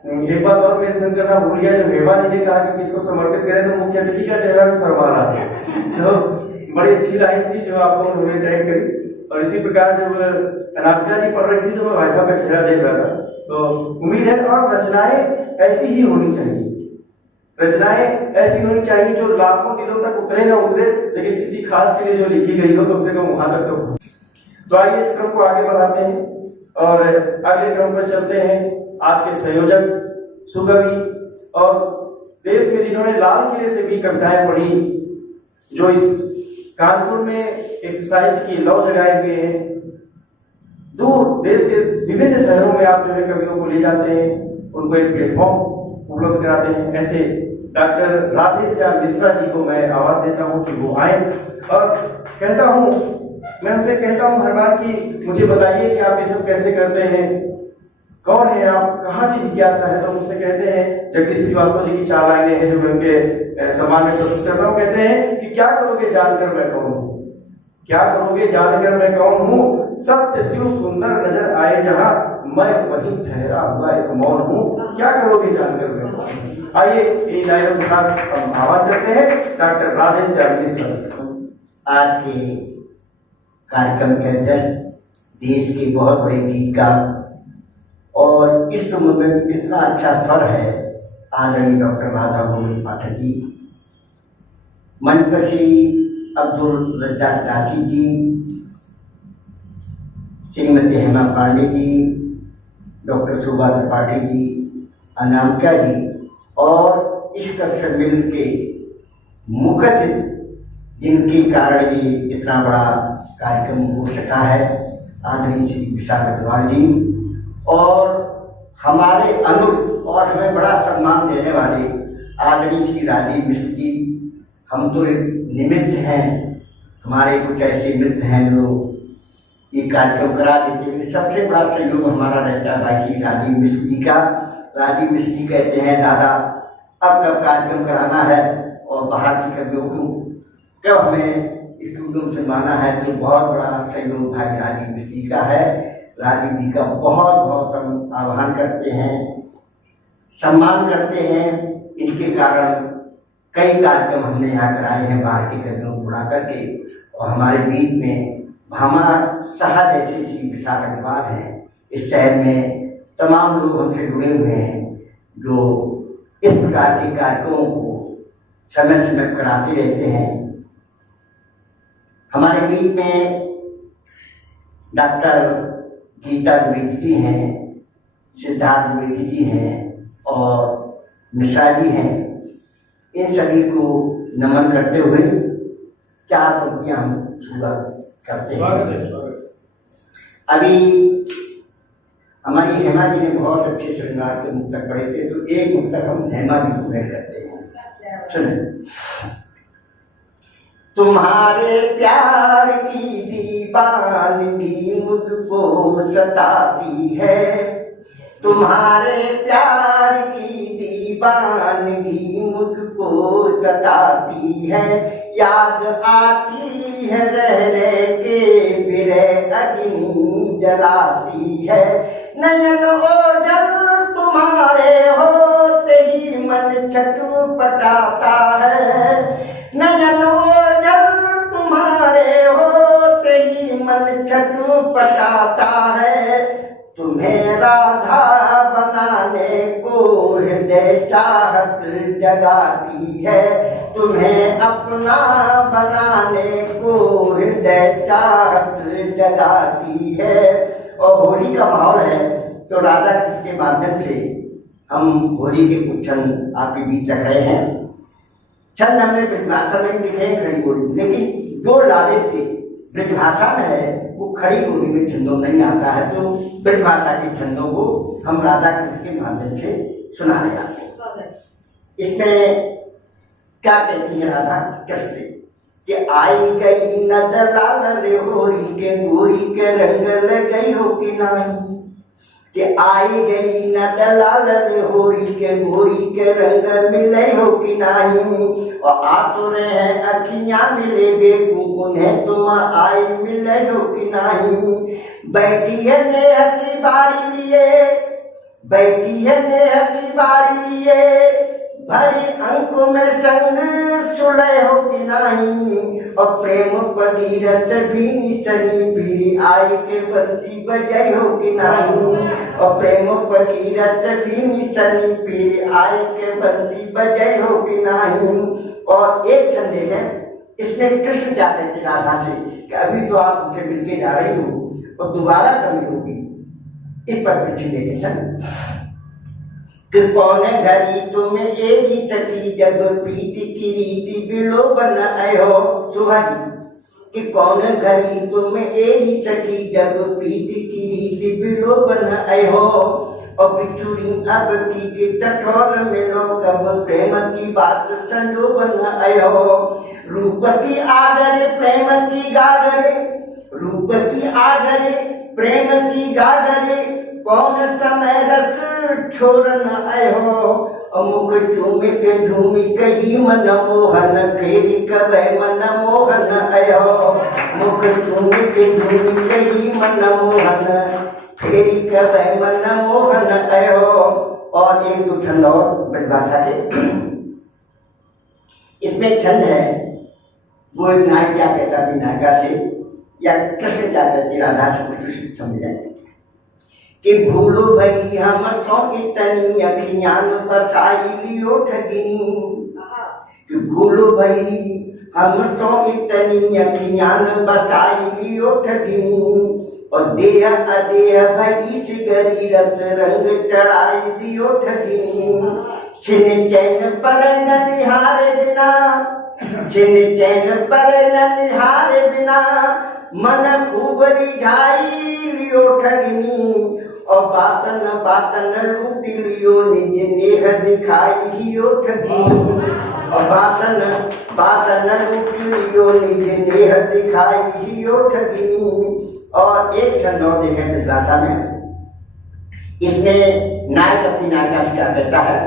एक बात और मेंशन करना भूल गया, जब हेमा जी ने कहा कि किसको समर्पित करें तो मुख्य अतिथि का चेहरा भी शर्मा रहा था। तो बड़ी अच्छी लाइन थी जो आपको उन्होंने टैग करी। और इसी प्रकार जब अनामिका जी पढ़ रही थी तो मैं भाई साहब का चेहरा देख रहा था। तो उम्मीद है और रचनाएं ऐसी ही होनी चाहिए, रचनाएं ऐसी होनी चाहिए जो लाखों दिलों तक उतरे ना उतरे, लेकिन किसी खास के लिए जो लिखी गई हो कम से कम वहां तक तो आइए इस क्रम को आगे बढ़ाते हैं और अगले क्रम पर चलते हैं। आज के संयोजक सुकवि और देश में जिन्होंने लाल किले से भी कविताएं पढ़ी, जो इस कानपुर में एक साहित्य की लौ जगाए हुए हैं, दूर देश के विभिन्न शहरों में आप जो है कवियों को ले जाते हैं, उनको एक प्लेटफॉर्म उपलब्ध कराते हैं। ऐसे डॉक्टर राधेश्याम मिश्रा जी को मैं आवाज देता हूं कि वो आए और कहता हूं, मैं उनसे कहता हूं हर बार कि मुझे बताइए कि आप ये सब कैसे करते हैं, कौन है आप, कहाँ की जिज्ञासा है? तो मुझसे कहते हैं, जगदीश श्रीवास्तव जी की 4 लाइनें हैं जो मैं उनके सम्मान में प्रस्तुत करता हूँ। कहते हैं कि क्या करोगे जानकर मैं कौन हूँ, क्या करोगे जानकर मैं कौन हूँ, सत्य शिव सुंदर नजर आए जहाँ, मैं वहीं ठहरा हुआ एक मौन हूँ, क्या करोगे जानकर मैं कौन हूँ। आइए इन लाइनों के साथ हम आवाज करते हैं डॉक्टर राधे श्याम मिश्र। आज के कार्यक्रम के अंदर देश के बहुत बड़े गीतकार और इस उम्र में इतना अच्छा स्वर है आदरणीय डॉक्टर राधा गोविंद पाठक जी, मंच पर श्री अब्दुल रज्जाक राठी जी, श्रीमती हेमा पांडे जी, डॉक्टर शोभा त्रिपाठी जी, अनामिका जी और इस कक्षा मिल के मुख्य जिनके कारण ये इतना बड़ा कार्यक्रम हो सका है, आदरणीय श्री विशाल अग्रवाल जी और हमारे अनुरूप और हमें बड़ा सम्मान देने वाले आदरणीय श्री राजीव मिश्र जी। हम तो एक निमित्त हैं, हमारे कुछ ऐसे मित्र हैं जो ये कार्यक्रम करा देते हैं। सबसे बड़ा सहयोग हमारा रहता है भाई श्री राजीव मिश्र जी का। राजीव मिश्र जी कहते हैं दादा अब कब कार्यक्रम कराना है और बाहर की कवियों को कब हमें स्टूडियो में सुनवाना है, तो बहुत बड़ा सहयोग भाई राजीव मिश्र जी का है। राजीव जी का बहुत बहुत हम आह्वान करते हैं, सम्मान करते हैं। इनके कारण कई कार्यक्रम हमने यहाँ कराए हैं बाहर के कवियों को बुला करके, और हमारे बीच में भामा शाह जैसे श्री विशाल अग्रवाल हैं। इस शहर में तमाम लोग हमसे जुड़े हुए हैं जो इस प्रकार के कार्यक्रमों को समय समय कराते रहते हैं। हमारे बीच में डॉक्टर गीता द्विवेदी जी हैं, सिद्धार्थ द्विवेदी जी हैं और मिश्रा जी हैं। इन सभी को नमन करते हुए 4 पंक्तियां हम शुरुआत करते हैं। स्वागत है, स्वागत। अभी हमारी हेमा जी ने बहुत अच्छे श्रृंगार के मुक्तक पढ़े थे, तो एक मुक्तक हम हेमा जी को भेंट करते हैं। सुने। तुम्हारे प्यार की दीवानगी मुझको सताती है, तुम्हारे प्यार की दीवानगी मुझको सताती है, याद आती है रह रह के फिर अग्नि जलाती है, नयन ओझल तुम्हारे होते ही मन छटपटाता है, नयन ओझल तुम्हारे होते ही मन छटपटाता है, तुम्हें राधा बनाने को हृदय चाहत जगाती है, तुम्हें अपना बनाने को हृदय चाहत जगाती है। और होली का माहौल है, तो राधा कृष्ण के माध्यम से हम होली के कुछ छंद आपके बीच रख रहे हैं। छंद हमने ब्रजभाषा में लिखे हैं खड़ी बोली, लेकिन जो लाले थे ब्रजभाषा में है वो खड़ी बोली में छंदों नहीं आता है, तो ब्रजभाषा के छंदों को हम राधा कृष्ण के माध्यम से सुनाने आते हैं। इसमें क्या कहती है राधा कृष्ण कि आई गई नद लाल रे होरी के गोरी के रंग लगई हो कि नहीं, कि आई गई नद लाल रे होरी के गोरी के रंग मिले हो कि नहीं, और आतुर है अखियां मिले बेकू उन्हें तुम आई मिले हो कि नहीं, बैठी है नेह की बारी लिए, बैठी है नेह की बारी लिए, भरी अंक में संग सुलह हो कि नहीं, और प्रेम पगीरथ भी निचनी भी आई के बंसी बजाई हो कि नहीं, और प्रेम पगीरथ भी निचनी भी आई के बंसी बजाई हो कि नहीं। और एक छंद देखें, इसमें कृष्ण क्या कहते राधा से कि अभी तो आप मुझे मिलके जा रही हो और दोबारा कभी होगी, इस पर कृष्ण देखें छंद कि कौन घड़ी तुम्हें एरी चकी जब प्रीति की रीति बिलो बन आए हो सुहारी, कि कौन घड़ी तुम्हें एरी चकी जब प्रीति की रीति बिलो बन आए हो, और बिछुड़ी अब की के टठोर मिलो कब प्रेम की बात संजोबन आयो रूप की आगरे प्रेम की गागरे रूप की आगरे प्रेम की गागरे कौन समय रस छोड़न आयो मुख झूमिक ही मन मोहन फेरी कबै मन मोहन आयो मुख झूमिक ही मन मोहन फेरी कबै मन मोहन आयो। और एक दो छंद और ब्रजभाषा के इसमें छंद है वो एक नायक क्या कहता अपनी नायिका से या कृष्ण क्या कहती राधा से कुछ समझ जाए कि भूलो भई हम सो इतनी अखियान बसाई लियो ठगिनी कि भूलो भई हम सो इतनी अखियान बसाई लियो ठगिनी और देह अदेह भई सिगरी रस रंग चढ़ाई दियो ठगिनी छिन चैन पर न निहारे बिना छिन चैन पर न निहारे बिना मन खूब रिझाई लियो ठगिनी और बातन लूट लियो निज नेह दिखाई हियो ठगिनी और बातन लूट लियो निज नेह दिखाई हियो ठगिनी। और एक छंद और देखें ब्रजभाषा में इसमें नायक अपनी नायिका से क्या कहता है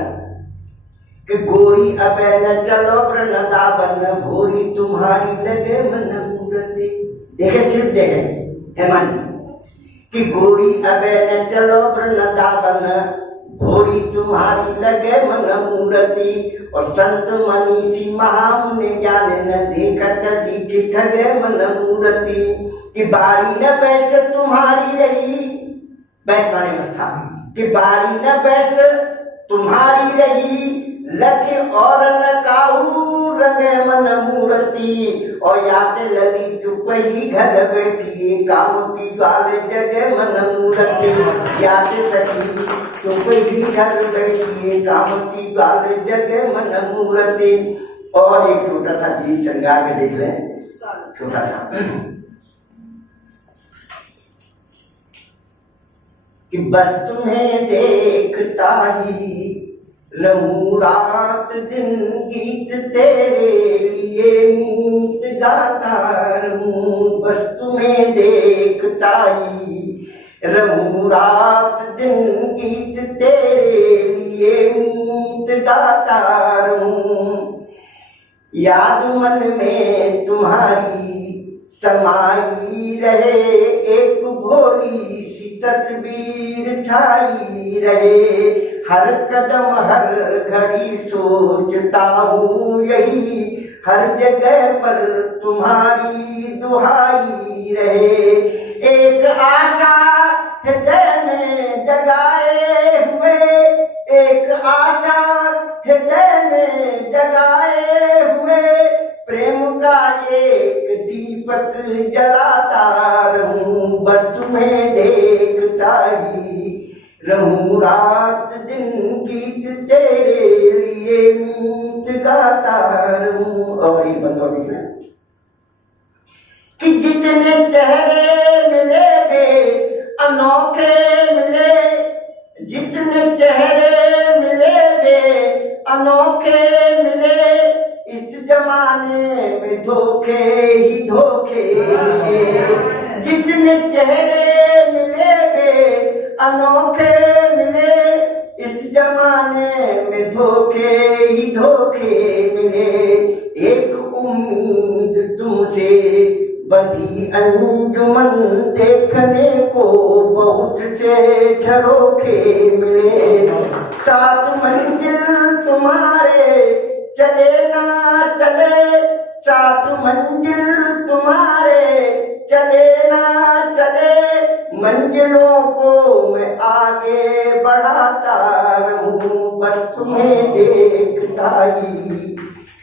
कि गोरी अबे न चलो वृंदावन भोरी तुम्हारी लगे मन मूर्ति। देखे सिर्फ देखे हेमान कि गोरी अबे न चलो वृंदावन भोरी तुम्हारी लगे मन मूर्ति और संत मनीषी महामुनि ज्ञान न देखत दीठ ठगे मन मूर्ति कि बारी न बैठ तुम्हारी रही बैठ माने अवस्था कि बारी न बैठ तुम्हारी रही लख और न काऊ रंगे मन मूर्ति और याते लली चुप ही घर बैठी काम की गाल जगे मन मूर्ति याते सखी चुप ही घर बैठी काम की गाल जगे मन मूर्ति। और एक छोटा सा गीत श्रृंगार के देख लें छोटा सा कि बस तुम्हें देखता ही रहूं रात दिन गीत तेरे लिए मीत गाता रहूं बस तुम्हें देखता ही रहूं रात दिन गीत तेरे लिए मीत गाता रहूं याद मन में तुम्हारी समाई रहे एक भोली सी तस्वीर छाई रहे हर कदम हर घड़ी सोचता हूँ यही हर जगह पर तुम्हारी दुहाई रहे एक आशा हृदय में जगाए हुए एक आशा हृदय में जगाए हुए प्रेम का एक दीपक जलाता रहूं बस तुम्हें देखता ही रहूं रात दिन गीत तेरे लिए मीत गाता रहूं। और एक बंदा लिखना कि जितने चेहरे मिले वे अनोखे मिले जितने चेहरे मिले वे अनोखे मिले इस जमाने में धोखे ही धोखे मिले जितने चेहरे मिले वे अनोखे मिले इस जमाने में धोखे ही धोखे मिले एक उम्मीद तुमसे बंधी अंजुमन देखने को बहुत से झरोखे मिले सात मंजिल तुम्हारे चले ना चले सात मंजिल तुम्हारे चले ना चले मंजिलों को मैं आगे बढ़ाता रहूं बस तुम्हें देखता ही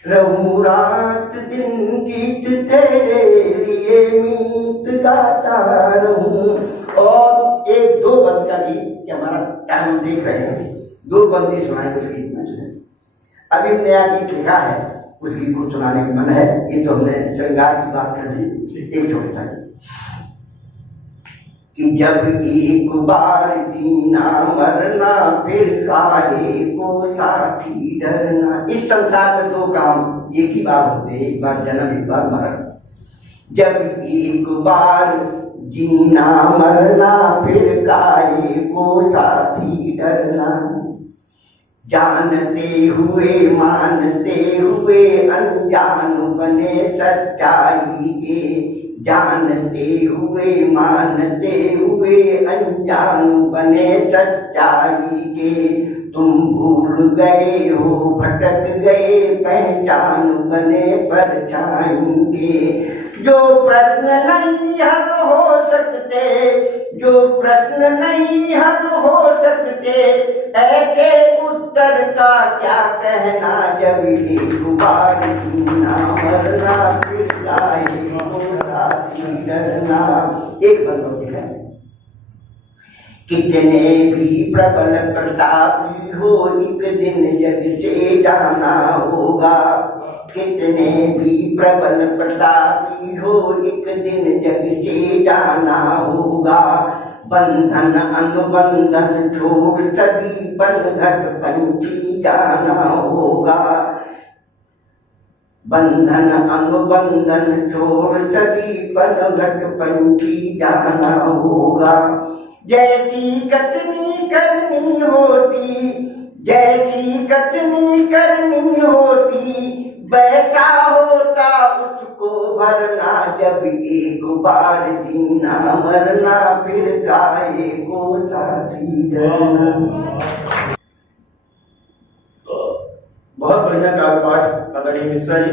रहूं रात दिन गीत तेरे लिए मीत गाता रहूं। और एक दो बंद का गीत कि हमारा टाइम देख रहे हैं दो बंदी सुनाए उस गीत में सुने अभी नया गीत लिखा है उस गीत को सुनाने का मन है। ये तो हमने श्रृंगार की बात कर दी एक छोटा सा कि जब एक बार जीना मरना फिर काहे को साथी डरना। इस संसार में दो काम एक ही बार होते हैं, एक बार जन्म एक बार मरण। जब एक बार जीना मरना फिर काहे को साथी डरना। जानते हुए मानते हुए अनजान बने सच्चाई के, जानते हुए मानते हुए अनजान बने सच्चाई के। तुम भूल गए हो भटक गए पहचान बने परछाई के। जो प्रश्न नहीं हल हो सकते, जो प्रश्न नहीं हल हो सकते, ऐसे उत्तर का क्या कहना। जब एक बार जीना मरना फिर काहे को साथी डरना। एक बंदों है कितने भी प्रबल प्रतापी हो एक दिन जग से जाना होगा। कितने भी प्रबल प्रतापी हो एक दिन जग से जाना होगा। बंधन अनुबंधन छोड़ सभी पनघट पंछी जाना होगा। बंधन अनुबंधन छोड़ सभी पनघट पंछी जाना होगा। जैसी कथनी करनी होती, जैसी कथनी करनी होती, वैसा होता उसको भरना। जब एक बार जीना मरना फिर काहे को साथी डरना। बहुत बढ़िया काव्य पाठ आदरणीय मिश्रा जी।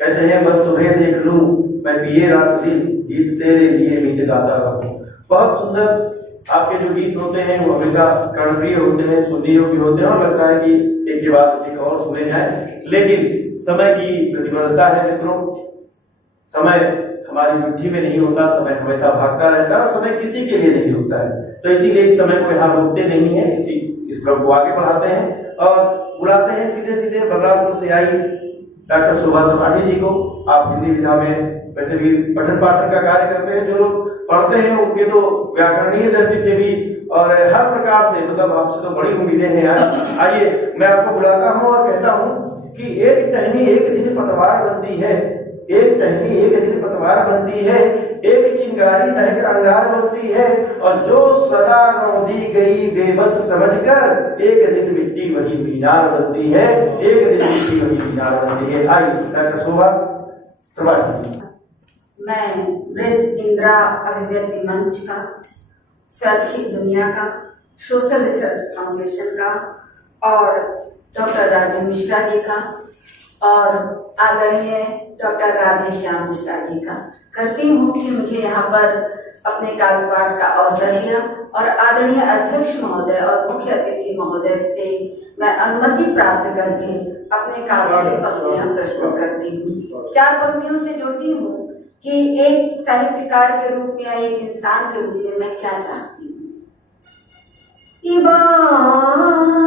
कहते हैं बस तुम्हें देख लूं मैं पिए रात दिन, गीत तेरे लिए मीत गाता रहूं। बहुत सुंदर आपके जो गीत होते हैं वो हमेशा कर्णप्रिय होते हैं, सुनने योग्य होते हैं और लगता है कि एक के बाद एक और सुने जाए। लेकिन समय की प्रतिबद्धता है मित्रों, समय हमारी मुट्ठी में नहीं होता, समय हमेशा भागता रहता है और समय किसी के लिए नहीं होता है। तो इसीलिए इस समय को यहाँ रोकते नहीं है, इस क्रम को आगे बढ़ाते हैं और बुलाते हैं सीधे सीधे बलरामपुर से आई डॉक्टर शोभा त्रिपाठी जी को। आप हिंदी विधा में वैसे भी पठन पाठन का कार्य करते हैं, जो लोग पढ़ते हैं उनके तो व्याकरणीय दृष्टि से भी और हर प्रकार से मतलब आपसे तो बड़ी उम्मीदें हैं यार। आइए मैं आपको बुलाता हूँ और कहता हूँ कि एक टहनी एक दिन पतवार बनती है, एक टहनी एक दिन पतवार बनती है, एक चिंगारी दहक अंगार बनती है, और जो सदा रौंदी गई बेबस समझकर एक दिन मिट्टी वही मीनार बनती है, एक दिन मिट्टी वही मीनार बनती है। आइए डॉक्टर शोभा त्रिपाठी। मैं ब्रज इंदिरा अभिव्यक्ति मंच का, स्वैच्छिक दुनिया का, सोशल रिसर्च फाउंडेशन का और डॉक्टर राजू मिश्रा जी का और आदरणीय डॉक्टर राधे श्याम मिश्रा जी का करती हूँ कि मुझे यहाँ पर अपने काव्य पाठ का अवसर दिया और आदरणीय अध्यक्ष महोदय और मुख्य अतिथि महोदय से मैं अनुमति प्राप्त करके अपने काव्य की पंक्तियां प्रस्तुत करती हूँ। 4 पंक्तियों से जुड़ती हूँ कि एक साहित्यकार के रूप में या एक इंसान के रूप में मैं क्या चाहती हूँ। इबादत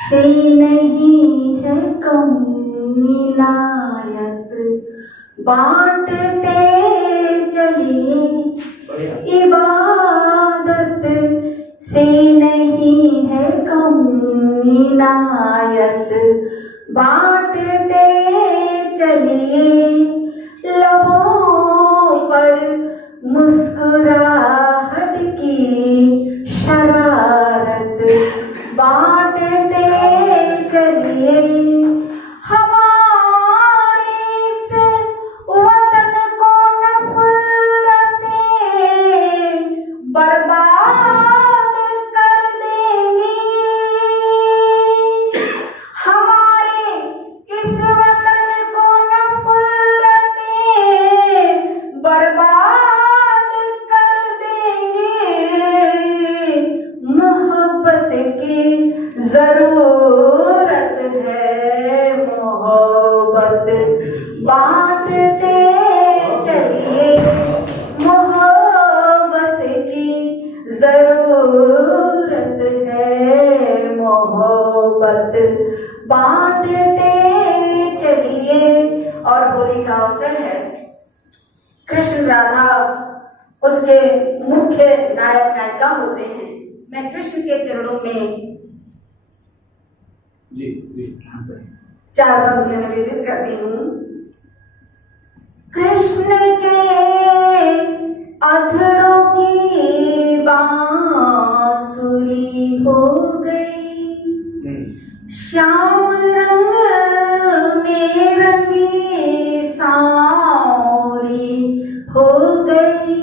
से नहीं है कम इनायत, बांटते चलिए। इबादत से नहीं है कम इनायत, बांटते चलिए। लबों पर मुस्कुराहट की शरारत, बांटते चलिए। हमारे इस वतन को नफरतें बर्बाद कर देंगी। हमारे इस वतन को नफरतें बर्बाद कर देंगे। मोहब्बत की जरूरत है, मोहब्बत बांटते चलिए। मोहब्बत की जरूरत है, मोहब्बत बांटते चलिए। और होली का अवसर है, कृष्ण राधा उसके मुख्य नायक नायिका होते हैं। मैं कृष्ण के चरणों में जी जी 4 पंक्तियां निवेदित करती हूँ। कृष्ण के अधरों की बांसुरी हो गई, श्याम रंग में रंगी सांवरी हो गई,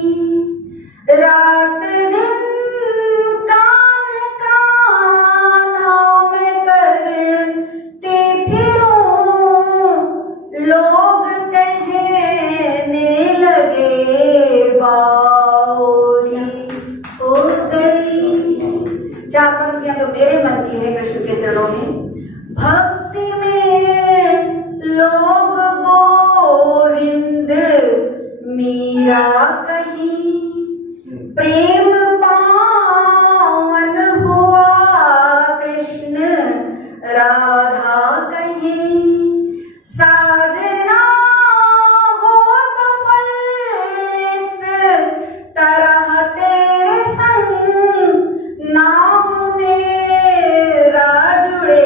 रात दिन कान काना में करते फिरूं, लोग कहने लगे बावरी हो गई। 4 पंक्तियां जो मेरे मन की है कृष्ण के चरणों में। भक्ति में लोग गोविंद मीरा कहीं, प्रेम पावन हुआ कृष्ण राधा कहीं, साधना हो सफल इस तरह तेरे संग, नाम मेरा जुड़े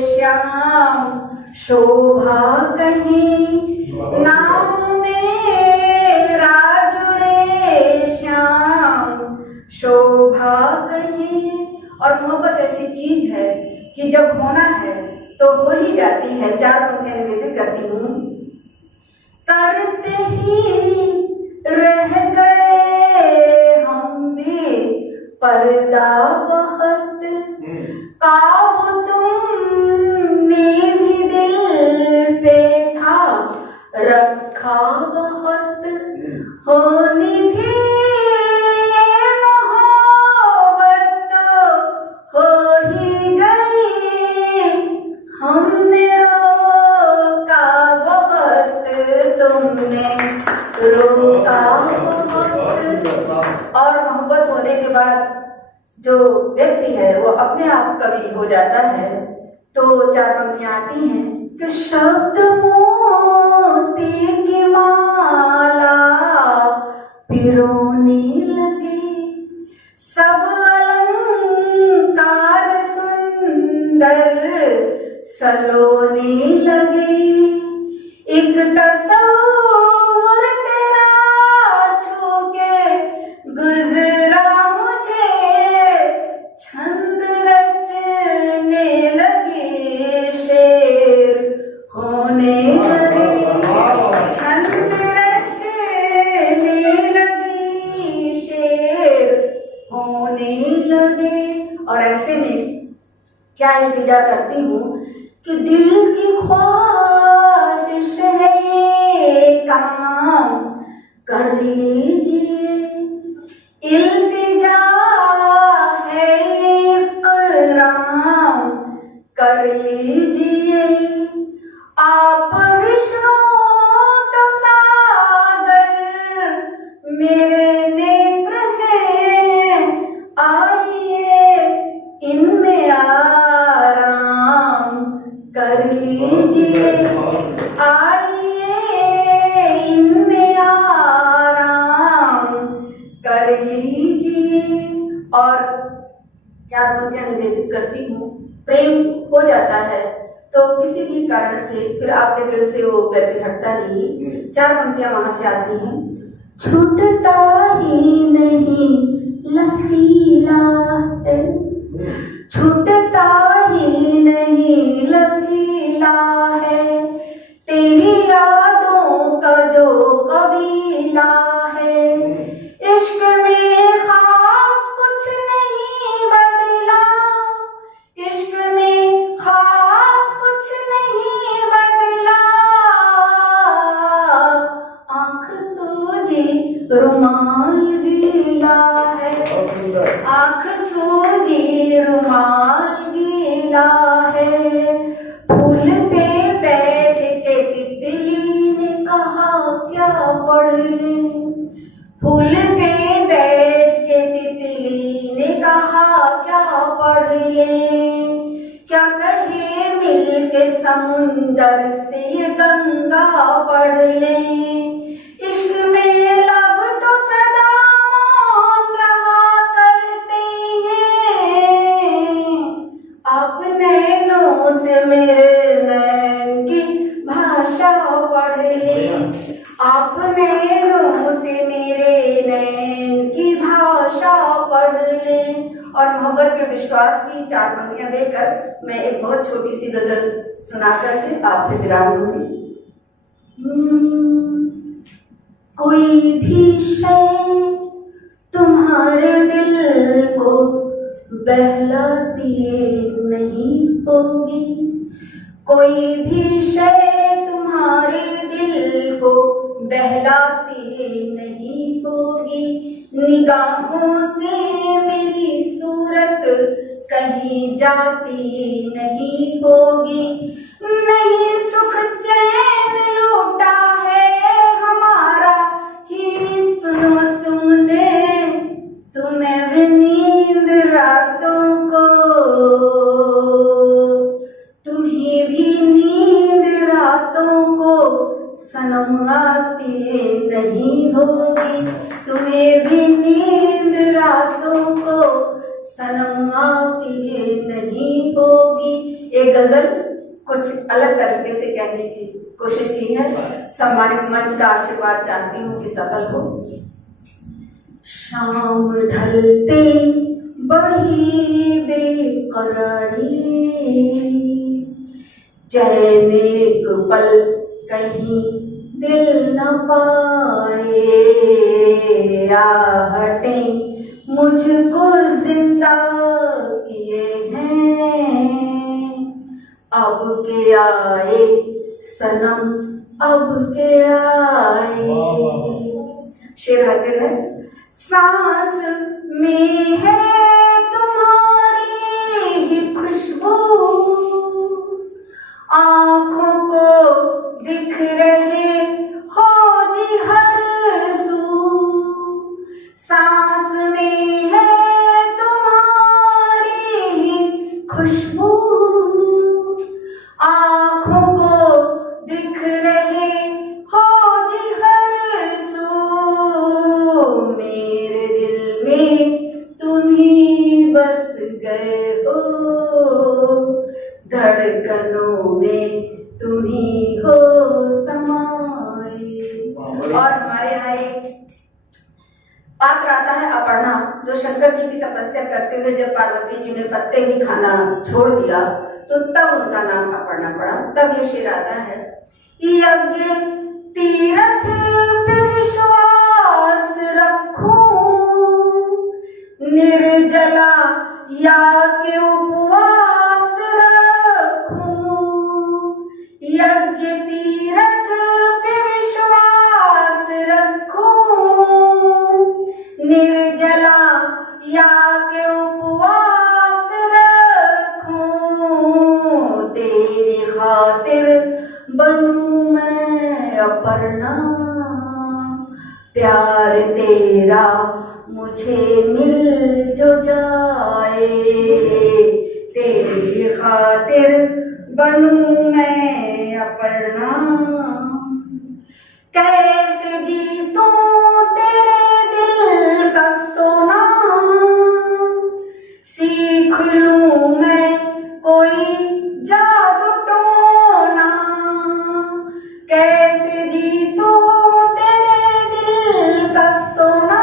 श्याम शोभा कहीं, नाम मेरा जुड़े श्याम शोभा कहीं। और मोहब्बत ऐसी चीज है कि जब होना है तो हो ही जाती है। 4 पंक्तियां निवेदित करती हूँ। करते ही रह गए हम भी पर्दा बहुत, काबू तुमने भी दिल पे था रखा बहुत, होनी थी मोहब्बत हो ही गई, हमने रोका बहुत तुमने रोका बहुत। और मोहब्बत होने के बाद जो व्यक्ति है वो अपने आप कवि हो जाता है। तो 4 पंक्तियां आती हैं कि शब्द मोती की माला पिरोने लगे, सब अलंकार सुंदर सलोने लगे, एक तस्वीर तेरा छू के गुजरा मुझे, छंद रचने लगे शेर होने लगे, छंद रचने लगी शेर होने लगे। और ऐसे में क्या इल्तिजा करती हूँ कि दिल की ख्वाहिश है ये काम कर लीजिए, इल्तिजा है ये इकराम कर लीजिए, आप विष्णु तो सागर मेरे नेत्र हैं, आइए इनमें आराम कर लीजिए, आइए इनमें आराम कर लीजिए। और 4 पंक्तियां निवेदित करती हूँ। प्रेम हो जाता है तो किसी भी कारण से फिर आपके दिल से वो व्यक्ति हटता नहीं। 4 पंक्तियां वहां से आती हैं। छूटता ही नहीं लसीला है, छूटता ही नहीं लसीला है, तेरी यादों का जो कबीला है, इश्क में खास कुछ नहीं बदला, इश्क में खास कुछ नहीं बदला, आंख सूजी रुमाल गीला है, आंख सूजी रुमाल गीला है, फूल पे बैठ के तितली ने कहा क्या पढ़ ले, फूल पे बैठ के तितली ने कहा क्या पढ़ ले, क्या कहे मिल के समुंदर से ये गंगा पढ़ ले, इश्क में लब तो सदा आप नैनों से मेरे नैन की भाषा पढ़ लें। और मोहब्बत के विश्वास की 4 पंक्तियां देकर मैं एक बहुत छोटी सी गजल सुना करके आपसे विराम लूंगी। कोई भी शय तुम्हारे दिल को बहलाती नहीं होगी, कोई भी शय तुम्हारे दिल को बहलाती नहीं होगी। निगाहों से मेरी सूरत कहीं जाती नहीं होगी। नहीं सुख चैन लूटा है हमारा ही सुनो तुमने, तुम्हें भी नींद रातों को, तुम्हें भी नींद रातों को सनम आती नहीं होगी। तुम्हें भी नींद रातों को सनम आती नहीं होगी। एक गजल कुछ अलग तरीके से कहने की कोशिश की है। सम्मानित मंच का आशीर्वाद चाहती हूँ कि सफल हो। शाम ढलते बढ़ी बेकरारी, चैन एक पल कहीं दिल न पाए। आहटें मुझको जिंदा किए हैं, अब के आए सनम अब के आए। शेर हाजिर है। सांस में है तुम्हारी ही खुशबू, आँखों को दिख रहे हो जी हर सू। सांस में है तुम्हारी ही खुशबू, आँखों को दिख रहे हो जी हर सू। मेरे दिल में तुम ही बस गए हो, धड़कनों में तुम ही हो समाए। और हमारे यहाँ एक पात्र आता है अपर्णा, जो शंकर जी की तपस्या करते हुए जब पार्वती जी ने पत्ते भी खाना छोड़ दिया तो तब उनका नाम अपर्णा पड़ा। तब ये शेर आता है। यज्ञ तीरथ पे विश्वास रखो, निर्जला या के उपवास रखो। यज्ञ तीरथ पे विश्वास रखो, निर्जला या के उपवास रखो। तेरी खातिर बनूं मैं अपर्णा, प्यार तेरा मुझे मिल जो जाए। तेरी खातिर बनूं मैं अपर्णा, कैसे जीतूं तेरे दिल का सोना। सीख लूं मैं कोई जादू टोना, कैसे जीतूं तेरे दिल का सोना।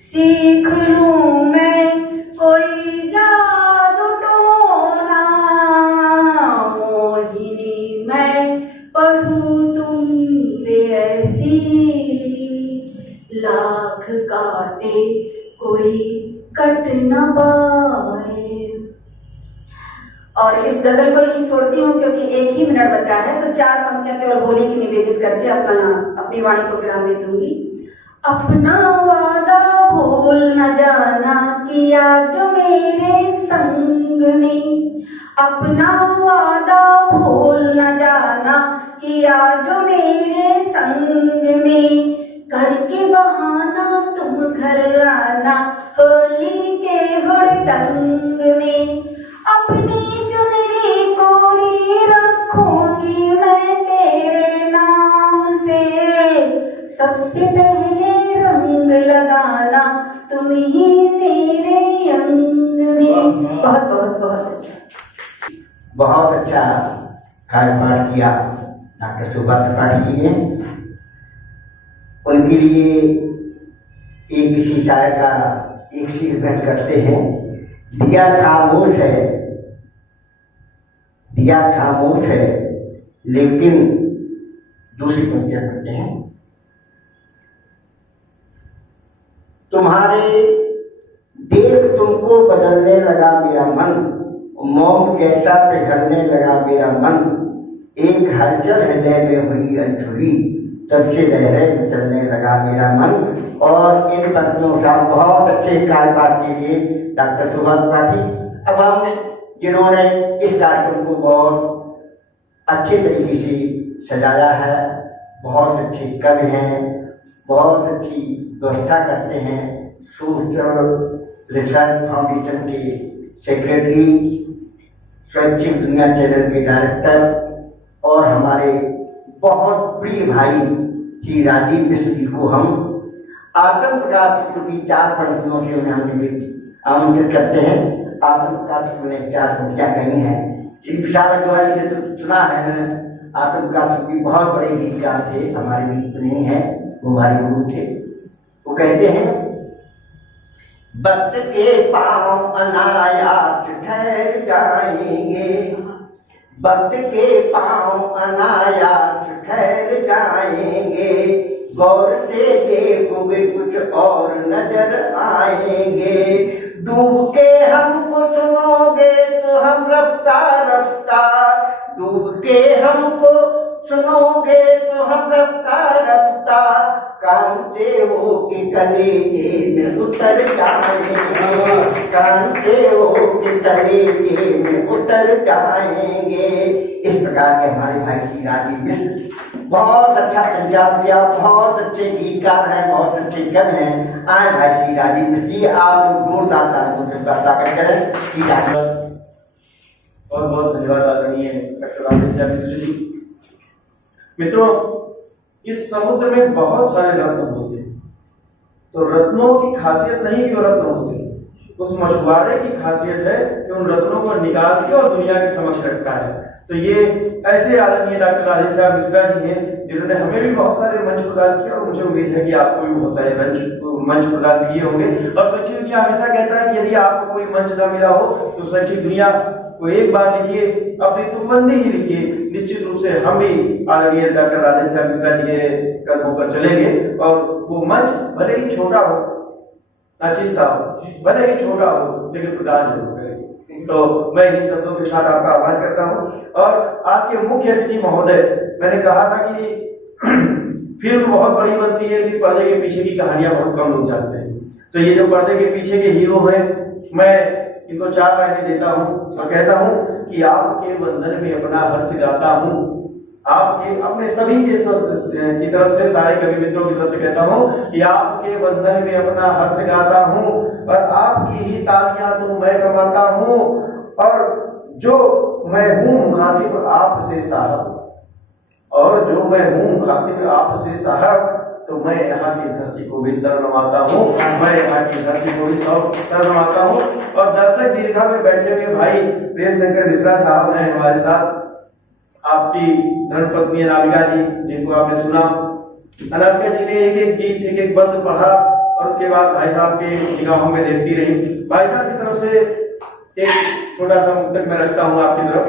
सीख लूं मैं कोई जादू टोना। मोहिनी मैं पढ़ूं तुमसे ऐसी, लाख काटे कोई कट न पाए। और इस गजल को ही छोड़ती हूँ क्योंकि 1 ही मिनट बचा है, तो 4 पंक्तियां केवल होली की निवेदित करके अपनी वाणी को विराम दे दूंगी। अपना वादा भूल न जाना किया जो मेरे संग में, अपना वादा भूल न जाना किया जो मेरे संग में। करके बहाना तुम घर आना होली के हुड़दंग में। अपनी चुनरी कोरी रखूंगी मैं तेरे नाम से, सबसे पहले रंग लगाना तुम ही मेरे अंग में। बहुत बहुत बहुत अच्छा। बहुत अच्छा कार्यपाठ किया। डॉक्टर शोभा त्रिपाठी जी हैं। उनके लिए एक किसी शायर का एक शेर भेंट करते हैं। दिया खामोश है, दिया खामोश है, लेकिन दूसरी पंक्तियां करते हैं। तुम्हारे देख तुमको बदलने लगा मेरा मन, मोम जैसा पिघलने लगा मेरा मन, एक हलचल हृदय में हुई अनछुई, तब से लहरें चलने लगा मेरा मन। और इन पंक्तियों का बहुत अच्छे कार्यभार के लिए डॉक्टर शोभा त्रिपाठी। अब हम जिन्होंने इस कार्यक्रम को बहुत अच्छे तरीके से सजाया है, बहुत अच्छे कवि हैं, बहुत अच्छी व्यवस्था करते हैं, सोशल रिसर्च फाउंडेशन के सेक्रेटरी, स्वैच्छिक दुनिया चैनल के डायरेक्टर और हमारे बहुत प्रिय भाई श्री राजीव मिश्र जी को हम आत्म प्रकाश शुक्ल की 4 पंक्तियों से उन्हें हम आमंत्रित करते हैं। आत्म प्रकाश शुक्ल ने 4 पंक्तियां कही हैं। श्री विशाल अग्रवाल जी ने सुना है, आत्म प्रकाश शुक्ल बहुत बड़े गीतकार थे, हमारे बीच में नहीं है, वो हमारे गुरु थे। वो कहते हैं, वक्त के पांव अनायास ठहर जाएंगे, वक्त के पांव अनायास ठहर जाएंगे, गौर से देखोगे कुछ और नजर आएंगे, डूब के हमको सुनोगे तो हम रफ्ता रफ्ता, डूब के हमको सुनोगे तो हम रफ्ता रफ्ता, कान से हो के कलेजे में उतर जाएंगे, कान से हो के कलेजे में उतर जाएंगे। इस प्रकार के हमारे भाई श्री राजीव मिश्र बहुत अच्छा संचार किया, बहुत अच्छे गीतकार हैं, बहुत अच्छे कवि हैं। आए भाई श्री राजीव मिश्र जी, आप लोग जोरदार तालियों से स्वागत करें। बहुत बहुत धन्यवाद आदरणीय डॉक्टर राजेश मिश्र जी। मित्रों, इस समुद्र में बहुत सारे रत्न होते हैं, तो रत्नों की खासियत नहीं कि वो रत्न होते हैं, उस मछुआरे की खासियत है कि उन रत्नों को निकाल के और दुनिया के समक्ष रखता है। तो ये ऐसे आदरणीय डॉक्टर राजेश मिश्रा जी हैं जिन्होंने हमें भी बहुत सारे मंच प्रदान किए और मुझे उम्मीद है कि आपको भी बहुत सारे मंच प्रदान किए होंगे। और स्वैच्छिक दुनिया हमेशा कहता है कि यदि आपको कोई मंच न मिला हो तो स्वैच्छिक दुनिया को एक बार लिखिए, अपनी तुकबंदी ही लिखिए। निश्चित रूप से हम भी आदरणीय डॉक्टर राजेश मिश्रा जी के कदमों पर चलेंगे और वो मंच भले ही छोटा हो, नाचिस साहब भले ही छोटा हो, लेकिन प्रदान जरूर करेंगे। तो मैं इन्हीं शब्दों के साथ आपका आभार करता हूँ। और आज के मुख्य अतिथि महोदय, मैंने कहा था कि फिल्म बहुत बड़ी बनती है लेकिन पर्दे के पीछे की कहानियां बहुत कम लोग जानते हैं। तो ये जो पर्दे के पीछे के हीरो हैं, मैं इनको 4 लाइनें देता हूँ और कहता हूँ कि आपके बंधन में अपना हर्ष गाता हूँ, आपके अपने सभी के की तरफ से, सारे कवि मित्रों की तरफ से कहता हूँ कि आपके बंधन में अपना हर्ष गाता हूँ और आपकी ही तालियां तो मैं कमाता हूँ, और जो मैं हूँ मुखातिब आपसे साहब, और जो मैं हूँ मुखातिब आपसे साहब, तो मैं यहाँ की धरती को भी सर नवाता हूँ, मैं यहाँ की धरती को भी सर नवाता हूँ। और दर्शक दीर्घा में बैठे हुए भाई प्रेम शंकर मिश्रा साहब हैं हमारे साथ, आपकी धर्मपत्नी अनामिका जी, जिनको आपने सुना। अनामिका जी ने एक एक गीत, एक एक बंद पढ़ा और उसके बाद भाई साहब के निगाहों में देखती रही। भाई साहब की तरफ से एक छोटा सा मुक्तक मैं रखता हूँ आपकी तरफ,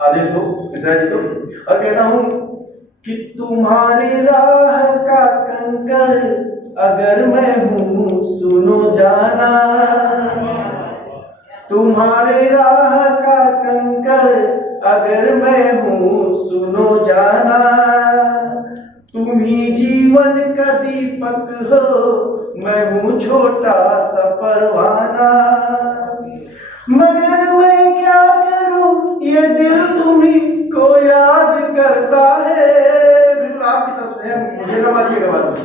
आदेश हो मिश्रा जी को, और कहता हूँ कि तुम्हारी राह का कंकड़ अगर मैं हूँ सुनो जाना, तुम्हारे राह का कंकड़ अगर मैं हूँ सुनो जाना, तुम ही जीवन का दीपक हो, मैं हूँ छोटा सा परवाना, मगर मैं क्या करूँ ये दिल तुम्ही को याद करता है। बिल्कुल आपकी तरफ से है, मुझे ना मारिएगा बात।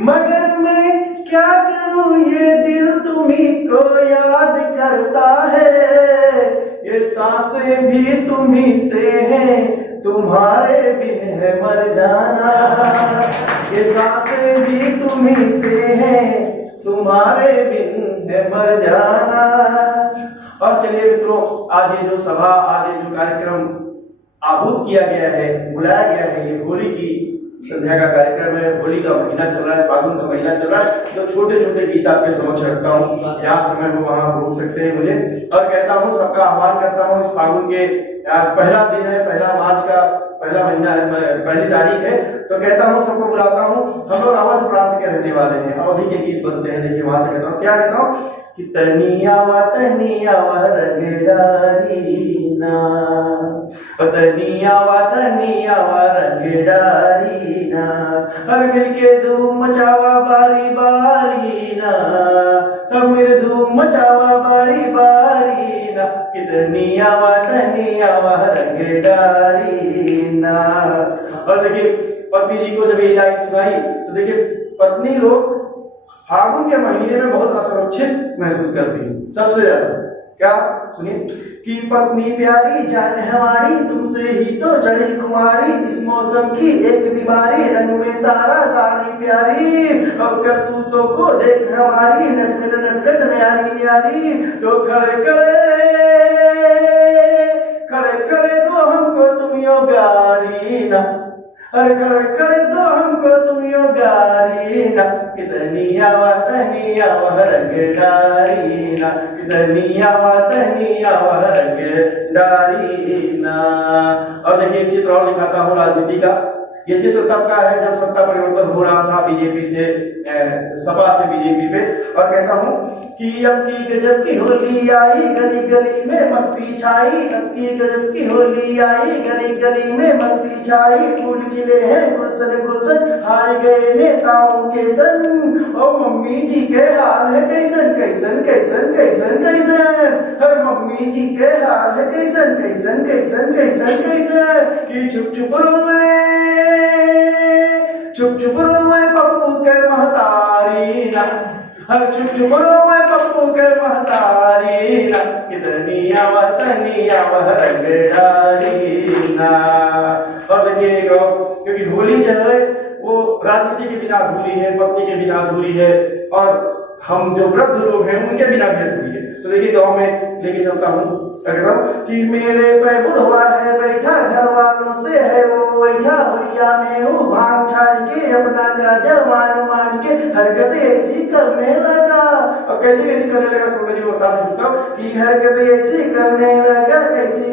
मगर मैं क्या करूँ ये दिल तुम्ही को याद करता है, ये सांसें भी तुम्ही से हैं, तुम्हारे बिन है मर जाना, ये सांसें भी तुम्ही से हैं, तुम्हारे बिन है मर जाना। और चलिए मित्रों, आज ये जो सभा, आज ये जो कार्यक्रम आहूत किया गया है, बुलाया गया है। ये होली की संध्या का कार्यक्रम है, होली का महीना चल रहा है, फागुन का महीना चल रहा है, तो छोटे छोटे गीत आपके समक्ष रखता हूँ। जहाँ समय हो वहाँ रोक सकते हैं मुझे, और कहता हूँ सबका आह्वान करता हूँ इस फागुन के पहला दिन है, 1 मार्च का पहला महीना है, पहली तारीख है, तो कहता हूँ सबको बुलाता हूँ। हम लोग अवध प्रांत के रहने वाले हैं, अवधि के गीत बनते हैं। देखिए वहां से कहता हूँ, क्या कहता हूँ कि तनिया व रंगडारीना, तनिया व रंगडारीना, हर मिलके धूम मचावा बारी बारी ना, सब मिल धूम मचावा बारी बारी ना, कितनिया व रंगडारीना। और देखिए पत्नी जी को जब ये लाइन सुनाई तो देखिए पत्नी लोग फागुन के महीने में बहुत असुरक्षित महसूस करती है, सबसे ज्यादा। क्या सुनिए कि पत्नी प्यारी जान हमारी, तुमसे ही तो चढ़ी खुमारी, इस मौसम की एक बीमारी, रंग में सारा सारी प्यारी, अब करतूतों को देख हमारी, नटखट नटखट न्यारी न्यारी, तो खड़े खड़े दो हमको तुम यो गारी ना, अरे खड़े दो हमको तुम यो गारी ना, कितनिया व रंगडारी ना, कितनिया व रंगडारी ना। और देखिए एक चित्र और दिखाता हूँ राजनीति का। ये चित्र तब का है जब सत्ता परिवर्तन हो रहा था बीजेपी से सपा से बीजेपी पे, और कहता हूँ कि अब की गजब की होली आई, गली गली में मस्ती छाई, अब की गजब की होली आई, गली गली में मस्ती छाई, फूल खिले हैं गुलशन गुलशन, हार गए नेताओं के संग, ओ मम्मी जी के हाल है कैसन कैसन कैसन कैसन कैसन, हर मम्मी जी के हाल है कैसन कैसन कैसन कैसन कैसन, कि चुप चुप रोवे पप्पू के महतारी ना, हर चुप चुप रोवे पप्पू के महतारी ना, कितनिया व रंगडारी ना। और देखिए क्योंकि होली जो है वो राजनीति के बिना अधूरी है, पत्नी के बिना अधूरी है, और हम जो वृद्ध लोग हैं उनके बिना भी अधूरी है। तो देखिए गांव में लेके चलता हूँ कि मेरे पे बुढ़वा है बैठा, घर वालों से है वो बैठा, हुरिया में वो भांग छाड़ के अपना गाजा मान के हरकतें ऐसी करने लगा। और कैसी करने लगा सोना जी बता चुका कि हरकतें ऐसी करने लगा, कैसी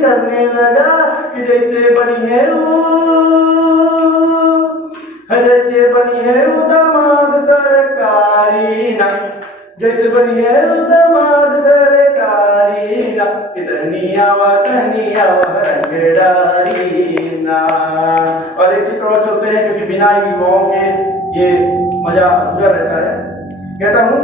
करने लगा कि जैसे बनी है वो दामाद सरकारी ना, जैसे बनी है वो दामाद सरकारी ना, कितनिया व रंगडारी ना। और एक चित्र और चलते हैं क्योंकि बिना युवाओं के ये मजा अधूरा रहता है। कहता हूँ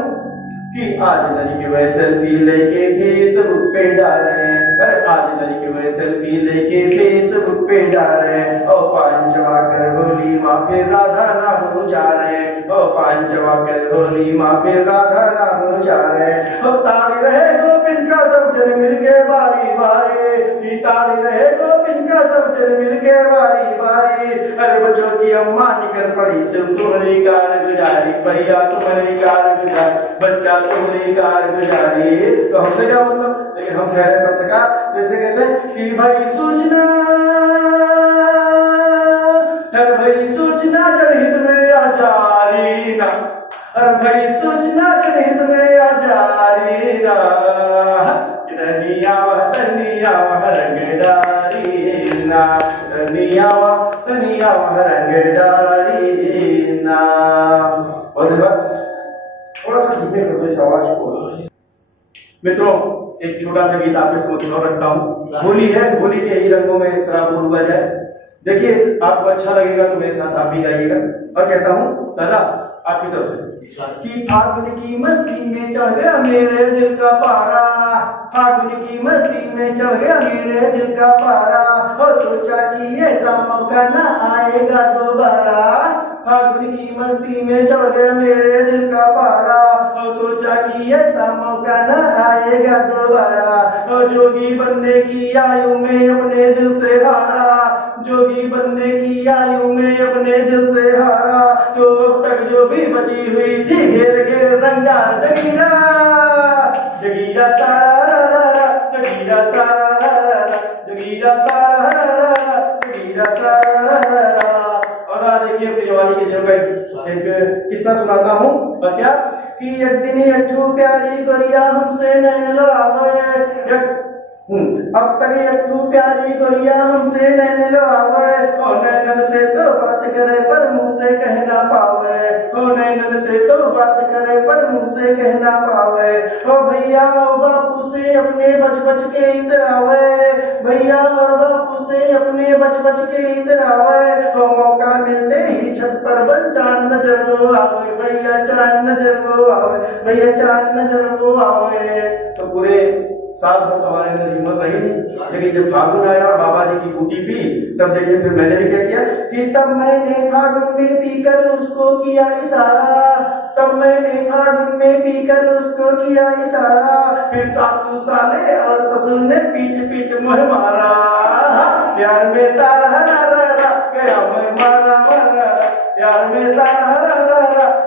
कि आज नदी के वह सेल्फी लेके फेसबुक पे डाले, अरे आज नदी के वह सेल्फी लेके फेसबुक पे डाले, ओ पांचवा कर होली माँ फिर राधा ना हो जा रहे, ओ पांचवा कर होली माँ फिर राधा ना हो जा रहे, ओ ताली रहे गोविंद का सब जन मिलके बारी बारी, की ताली रहे गोविंद का सब जन मिलके बारी बारी, अरे बच्चों की अम्मा निकल पड़ी सिर्फ तुम्हारी कारगुजारी, भैया तुम्हारी कारगुजारी, बच्चा तुम्हारी कारगुजारी। तो हमसे क्या मतलब, लेकिन हम ठहरे पत्रकार, जैसे कहते हैं कि भाई सूचना जनहित में आ जारी ना, भाई सूचना जनहित में आ जारी ना, तनिया व रंगडारी ना, तनिया व रंगडारी ना। थोड़ा सा धीमे कर दो इस आवाज को। मित्रों एक छोटा सा गीत आपके समक्ष रखता हूँ। होली है, होली के ही रंगों में शराब डूबा जाए। देखिए आपको अच्छा लगेगा तो मेरे साथ आप भी गाइएगा। और कहता हूँ दादा आपकी तरफ से कि फागुन की मस्ती में चढ़ गया मेरे दिल का पारा, फागुन की मस्ती में चढ़ गया मेरे दिल का पारा, और सोचा कि ऐसा मौका ना आएगा दोबारा, फागुन की मस्ती में चढ़ गया मेरे दिल का पारा, और सोचा कि ऐसा मौका ना आएगा दोबारा, और जोगी बनने की आयु में अपने दिल से हारा, जोगी बनने की आयु में अपने दिल से हारा, तो अब तक जो भी बची हुई थी घेर घेर रंगा जगीरा, जगीरा सारा जगीरा सारा जगीरा सारा जगीरा सा और देखिए अपनी जवानी के दिनों का एक किस्सा सुनाता हूँ। और क्या कि एक दिन अठू प्यारी गोरिया हमसे नैन लड़ावे अब तक अठू प्यारी गोरिया हमसे नैन लड़ावे ओ नैनन से तो बात करे पर मुंह से कह ना पावे ओ नैनन से तो बात करे पर मुंह से कह ना पावे ओ भैया और बापू से अपने बच के इतरावे भैया और बापू से अपने बच के इतरावे ओ मौका मिलते ही छत पर बन चांद नजर वो आवे भैया चांद नजर वो आवे भैया चांद नजर वो आवे। तो पूरे साल भर हमारे अंदर हिम्मत रही नहीं, लेकिन जब फागुन आया बाबा जी की बूटी पी तब देखिए फिर मैंने भी क्या किया कि तब मैंने फागुन में पीकर उसको किया इशारा तब मैंने फागुन में पीकर उसको किया इशारा फिर सासू साले और ससुर ने पीट मुझे मारा प्यार में तारा गया मैं मारा प्यार में तारा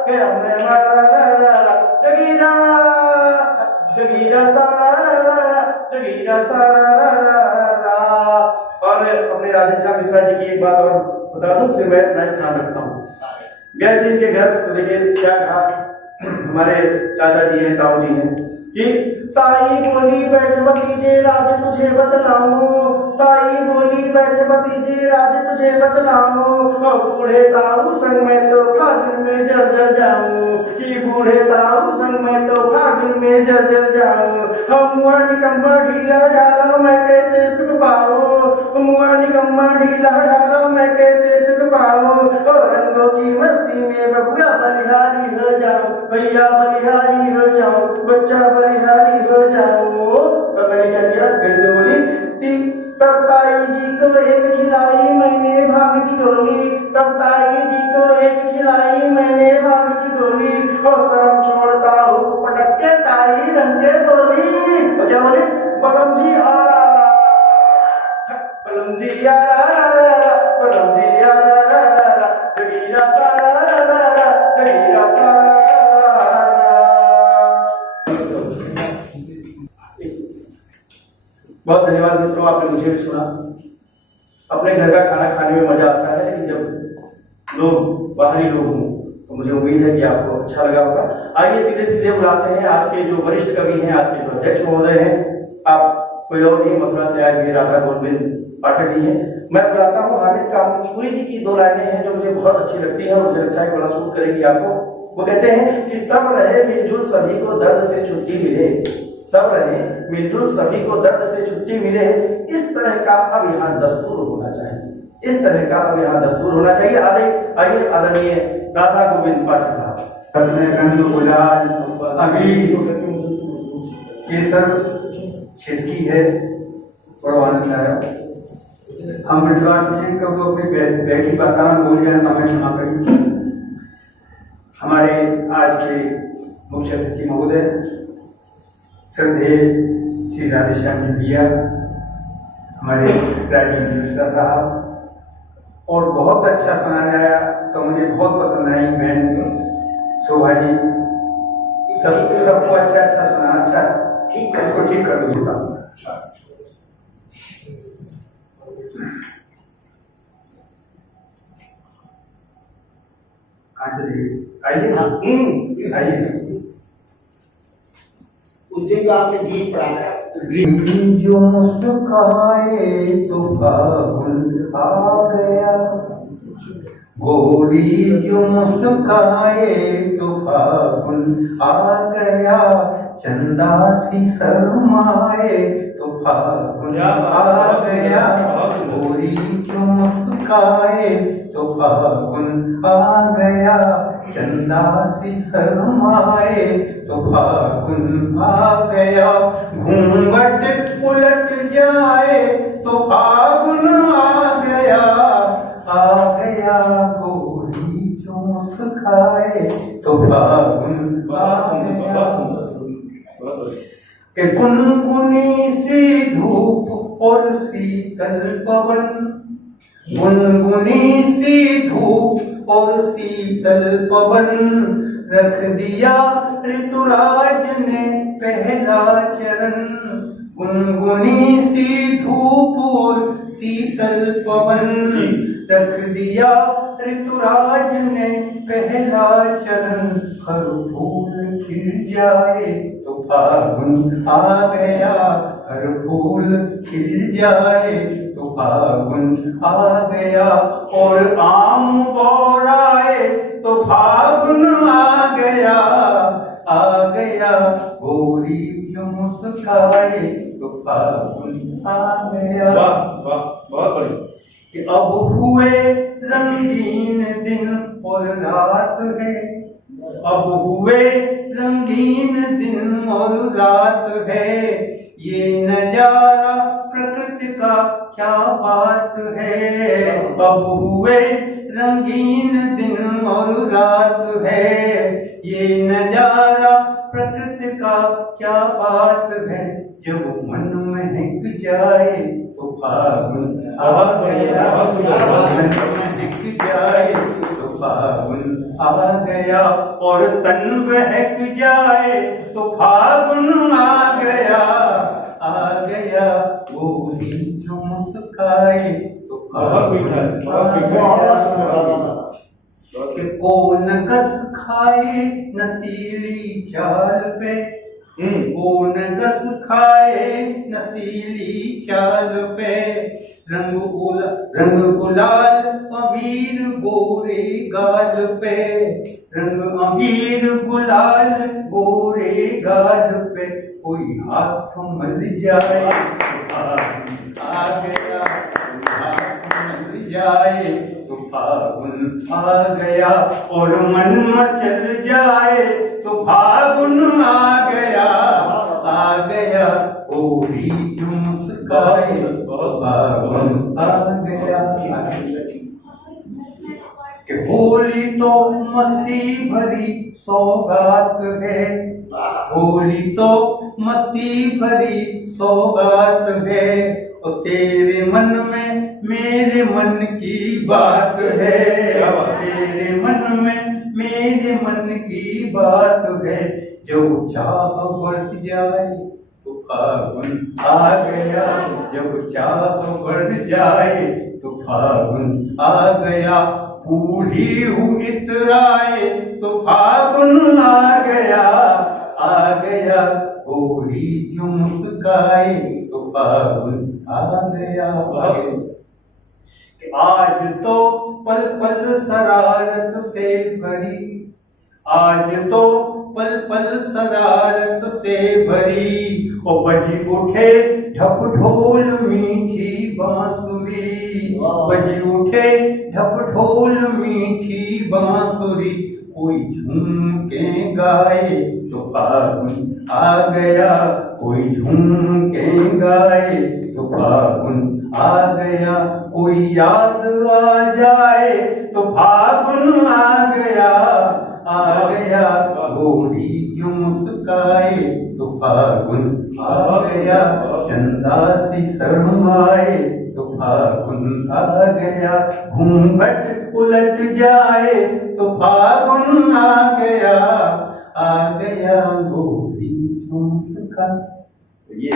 गया मैं मारा जगीरा जगीरा सारा। और अपने राधेश्याम मिश्रा जी की एक बात और बता दूं फिर मैं अपना स्थान रखता हूँ। गए थे इनके घर तो देखिए क्या कहा हमारे चाचा जी हैं ताऊ जी हैं कि ताई बोली बैठ भतीजे राज तुझे बतलाऊं ताई बोली बैठ भतीजे राज तुझे बतलाऊं और बूढ़े ताऊ संग में तो फागुन में जर्जर जाऊं कि बूढ़े ताऊ संग में तो फागुन में जर्जर जाऊं हम मुआ निकम्मा ढीला ढाला मैं कैसे सुख पाऊं मुआ निकम्मा ढीला ढाला मैं कैसे सुख पाऊं और रंगों की मस्ती में बबुआ बलिहारी हो जाऊं भैया बलिहारी हो जाऊं बच्चा बलिहारी हो जाऊं। तो मैंने क्या किया कैसे बोली तब ताई जी को एक खिलाई मैंने भांग की गोली तब ताई जी को एक खिलाई मैंने भांग की गोली और शर्म छोड़ता हूँ पटक के ताई रंग के बोली और क्या बोली बलम जी आ रहा बलम जी आ रहा बलम जी आ रहा जगीरा सारा जगीरा सारा। बहुत धन्यवाद मित्रों आपने मुझे भी सुना। अपने घर का खाना खाने में मजा आता है लेकिन जब लोग बाहरी लोग हों तो मुझे उम्मीद है कि आपको अच्छा लगा होगा। आइए सीधे सीधे बुलाते हैं आज के जो वरिष्ठ कवि हैं आज के जो अध्यक्ष महोदय हैं आप कोई और नहीं मथुरा से आए हुए राधा गोविंद पाठक जी हैं। मैं बुलाता हूँ हामिद कामचुरी जी की दो लाइनें हैं जो मुझे बहुत अच्छी लगती हैं और मुझे लगता है बड़ा सूट करेगी आपको। वो कहते हैं कि सब रहे मिलजुल सभी को दर्द से छुट्टी मिले सब रहे मिलजुल सभी को दर्द से छुट्टी मिले इस तरह का अब यहाँ दस्तूर होना चाहिए इस तरह का अब यहाँ दस्तूर होना चाहिए। आइए आदरणीय राधा गोविंद पाठक साहब अभी केसर छिड़की है बड़ा आनंद आया। हम विश्वास हैं कि वो अपनी बैकी भाषा में बोल जाए तो हमें क्षमा करें। हमारे आज के मुख्य सचिव महोदय श्रद्धेय श्री राधेश्याम जी भैया हमारे राजीव मिश्रा साहब और बहुत अच्छा सुनाया आया तो मुझे बहुत पसंद आई बहन शोभा जी सबको अच्छा सुना अच्छा ठीक है इसको ठीक कर दूंगा। कहाँ से आइए ना आइए उसी का आपने गीत पढ़ा जो मुस्काए तो फागुन आ गया गोरी जो मुस्काए तो फागुन आ गया चंदा सी शर्माए तो फागुन आ गया गोरी जो मुस्काए तो फागुन आ गया चंदा सी शर्माए तो फागुन आ गया घूंघट उलट जाए तो फागुन आ गया गोरी जो मुस्काए तो फागुन आ गया। के गुनगुनी सी धूप और शीतल पवन गुनगुनी सी धूप और शीतल पवन रख दिया ऋतुराज ने पहला चरण गुनगुनी सी धूप और शीतल पवन, रख दिया ऋतुराज ने पहला चरण। हर फूल खिल जाए तो फागुन आ गया, हर फूल खिल जाए तो फागुन आ गया। और आम बौराए तो फागुन आ गया, आ गया। गोरी जो मुस्काए तो फागुन आ गया। वाह वाह, बहुत बढ़िया। कि अब हुए रंगीन दिन और रात है, अब हुए रंगीन दिन और रात है। ये नजारा प्रकृति का क्या बात है। अब हुए रंगीन दिन और रात है, ये नजारा प्रकृति का क्या बात है। जब मन महक जाए तो फागुन बहुत बढ़िया, बहुत सुंदर। महक जाए तो फागुन आ गया, और तन बहक जाए तो फागुन आ गया, आ गया। वो भी जो मुस्काए तो बहुत मीठा है, बहुत मीठा है। कि कौन कस खाए नसीली चाल पे, कौन गस खाए नसीली चाल पे। रंग गुलाल अबीर गोरे गाल पे, रंग अबीर गुलाल गोरे गाल पे। कोई हाथ मल जाए आ गया, कोई हाथ मल जाए तो फागुन आ गया। और मन मचल जाए तो फागुन आ गया, आ गया। गोरी जो मुस्काए तो फागुन आ गया। कि होली तो मस्ती भरी सौगात है, होली तो मस्ती भरी सौगात है। और तेरे मन में मेरे मन की बात है, तेरे मन में मेरे मन की बात है। जो चाह बढ़ जाए तो फागुन आ गया, जब चाह बढ़ जाए तो फागुन आ गया। बूढ़ी हुई इतराए तो फागुन आ गया, आ गया। बूढ़ी जो मुस्काए तो फागुन आ गया। आज तो पल पल शरारत से भरी, आज तो पल पल शरारत से भरी। ओ बजी उठे ढप ढोल मीठी बांसुरी, बजी उठे ढप ढोल मीठी बांसुरी। कोई झूम के गाए तो फागुन आ गया, कोई झूम के गाए तो फागुन आ गया। कोई याद आ जाए तो फागुन आ गया, आ गया। गोरी जो मुस्काए तो फागुन आ गया। चंदा सी शर्माए तो फागुन आ गया। घूंघट उलट जाए तो फागुन आ गया, आ गया। गोरी जो मुस्काए। ये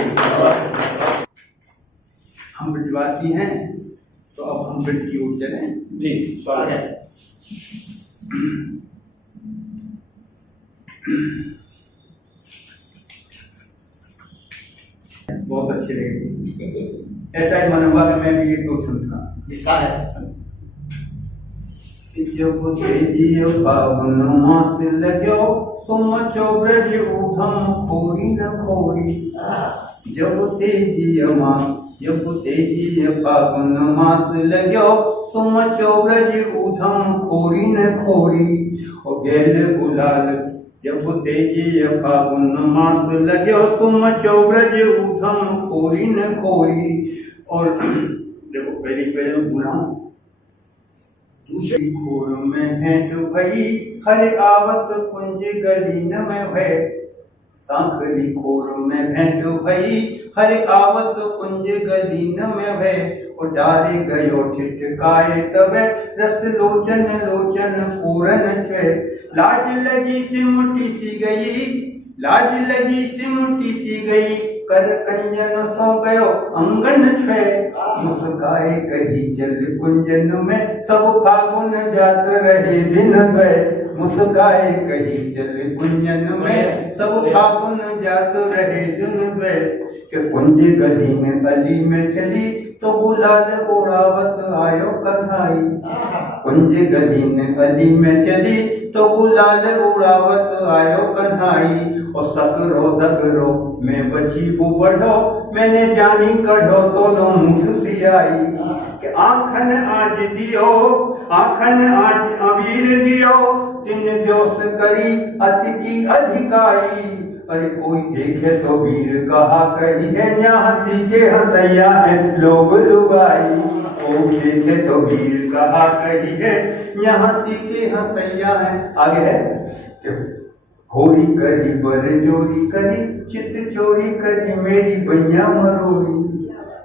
हम ब्रजवासी हैं तो अब हम ब्रज की ओर चलें। जी, स्वागत है। बहुत अच्छे लगे। ऐसा ही मन हुआ कि मैं भी एक दो सुना। जब तेजियो फागुन मास लगो सुमचो ब्रज उधम खोरी न खोरी। जब तेजिय फागुन मास लगो सुमचो ब्रज उधम खोरी न खोरी। और गेल गुलाल जब तेजिय फागुन मास लगो सुमचो ब्रज उधम खोरी न खोरी। और देखो पहले बुरा दूसरी खोर में भेंट भई हर आवत कुंज गली न में भय। सांखरी खोर में भेंट भई हर आवत कुंज गली न में भय। और डारे गयो ठिठकाए तबे रस लोचन लोचन पूरन छे। लाज लजी सिमटी सी गई, लाज लजी सिमटी सी गई। कर कंजन सो गयो अंगन छे मुस्काए कही चल कुंजन में सब फागुन जात रहे दिन गए मुस्काए कही चल कुंजन में सब फागुन जात रहे दिन गए के कुंज गली में अली में चली तो गुलाल उड़ावत आयो कन्हाई कुंज गली में अली में चली तो गुलाल उड़ावत आयो कन्हाई और सकरो दगरो मैं बची वो बढ़ो मैंने जानी कढ़ो तो लो मुठ सी आई कि आखन आज दियो आखन आज अबीर दियो तिन दोष करी अति की अधिकाई अरे कोई देखे तो वीर कहा कही है यहाँ के हंसैया है लोग लुगाई कोई देखे तो वीर कहा कही है यहाँ के हंसैया है आगे है होरी करी बर जोरी करी चित चोरी करी मेरी बैया मरोरी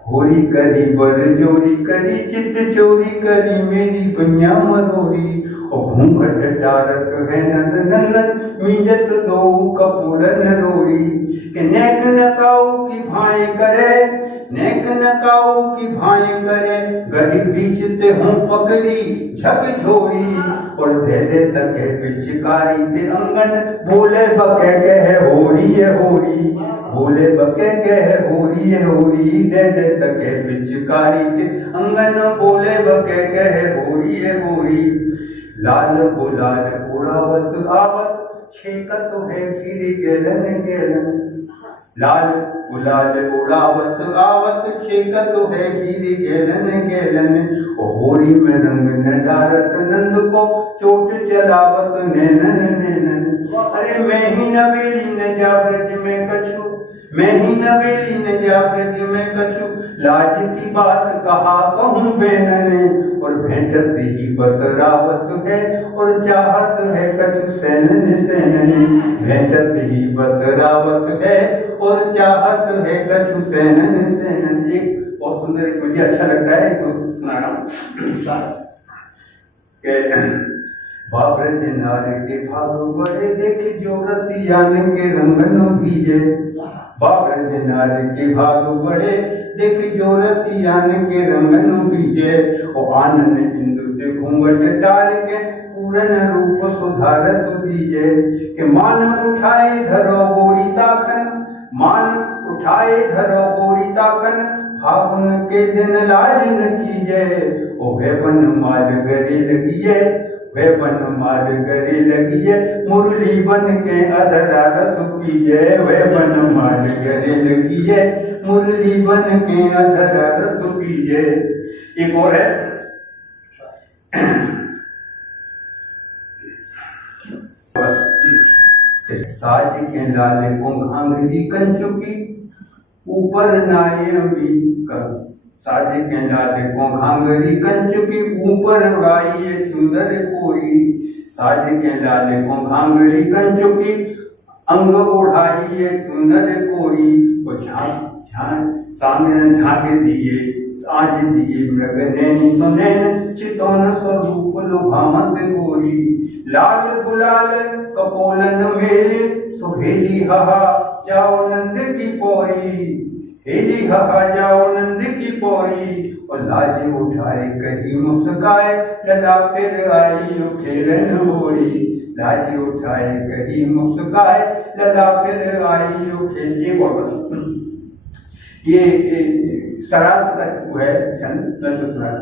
होरी करी बर जोरी करी चित चोरी करी मेरी बैया मरोरी और घूंघट टारत है नंद नंदन मीजत दो कपूरन रोरी के नेक नकाऊ की भाई करे नेक नकाऊ की भाई करे गरीब बीचते हूँ पकड़ी झक झोरी और दे दे तके पिचकारी ते अंगन बोले बके कहे होरी है होरी बोले बके कहे होरी है होरी दे दे तके पिचकारी ते अंगन बोले बके कहे होरी है होरी लाल गुलाल उड़ावत आवत छेकत है फिर गेलन गेलन लाल गुलाल उड़ावत आवत छेकत है फिर गेलन गेलन ओ होरी में रंग न डारत नंद को चोट चलावत नैनन नैनन अरे मैं ही नवेली न जा ब्रज में कछु मैं ही नवेली न जा ब्रज में कछु लाज की बात कहा कहूँ बेनने और भेंटत ही बतरावत है और चाहत है कछु सैनन सैनने भेंटत ही बतरावत है और चाहत है कछु सैनन सैनन एक बहुत सुंदर एक मुझे अच्छा लगता है तो सुना रहा हूँ बाब्रज नार के भाग बड़े देख जो रसियान के रंगनो दीजे बाब्रज नार के भाग बड़े देख जो रसियान के रंगनो बीजे ओ आनन इंदु से घूंघट टाल के पूरन रूप सुधार सुदीजे के मान उठाए धरो गोरी ताखन मान उठाए धरो गोरी ताखन फागुन के दिन लाज न कीजे ओ वेपन माल गरे लगिए वे बन मार गरी लगी है मुरली बन के अधरा रस पिए वे बन मार गरी लगी है मुरली बन के अधरा रस पिए एक और है साज के लाले को घांगरी कंचुकी ऊपर नाये भी कर साजे के लाले को घांगरी कंचुकी ऊपर उड़ाई चुंदर कोरी साजे के लाले को घांगरी कंचुकी अंग उड़ाई सुंदर कोरी वो सामने झाके दिए आज दिए मृग नैन सुनैन चितौन स्वरूप लुभावत गोरी लाल गुलाल कपोलन मेले सुहेली हहा जाओ नंद की पौरी हेली हहा जाओ नंद की पौरी और लाज उठाए कहीं मुस्काए लला फिर आई खेलन होरी लाज उठाए कहीं मुस्काए लला फिर आई खेलिए वापस ये शराब का है छंद मैं तो सुना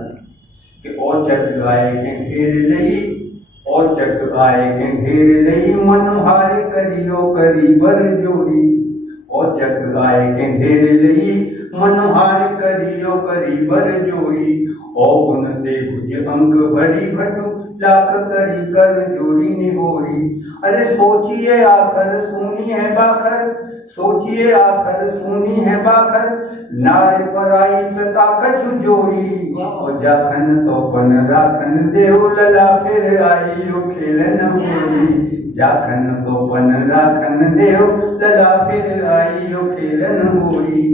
कि और चट आए के घेर लई और चट आए के घेर लई मनोहार करियो करी बर जोरी और चक आए के घेर लई मनोहार करियो करी बर जोरी ओ गुण दे भुज अंक भरी भटु लाख करी कर जोरी निहोरी अरे सोचिए आखर सुनी है बाखर सोचिए आखर सुनी है बाखर नारे पराई का कछु जोरी और जाखन तो पन राखन देव लला फिर आई यो खेलन होरी जाखन तो पन राखन देव लला फिर आई यो खेलन होरी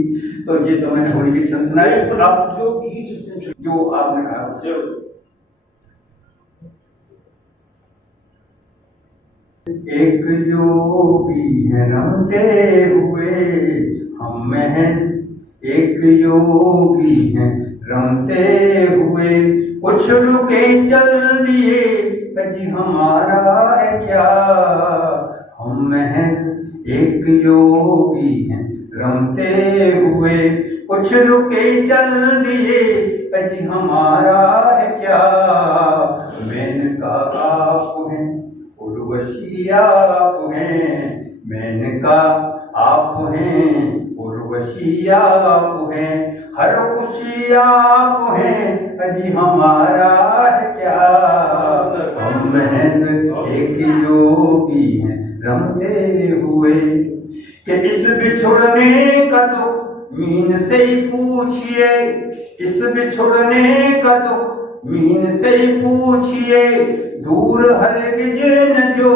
तो ये तो मैंने होली की छंद सुनाई तो आप जो गीत जो आपने कहा एक योगी है रमते हुए हम महज एक योगी हैं रमते हुए, कुछ रुके चल दिए अजी हमारा है क्या। हम महज एक योगी हैं रमते हुए, कुछ रुके चल दिए अजी हमारा है क्या। मेनका आप हैं उर्वशी आप हैं, मेनका आप हैं उर्वशी आप हैं, हर खुशी आप हैं अजी हमारा है क्या। हम महज एक योगी हैं रमते हुए, कि इस बिछुड़ने का दुख मीन से ही पूछिए, इस बिछुड़ने का दुख मीन से ही पूछिए, दूर हरगिज न जो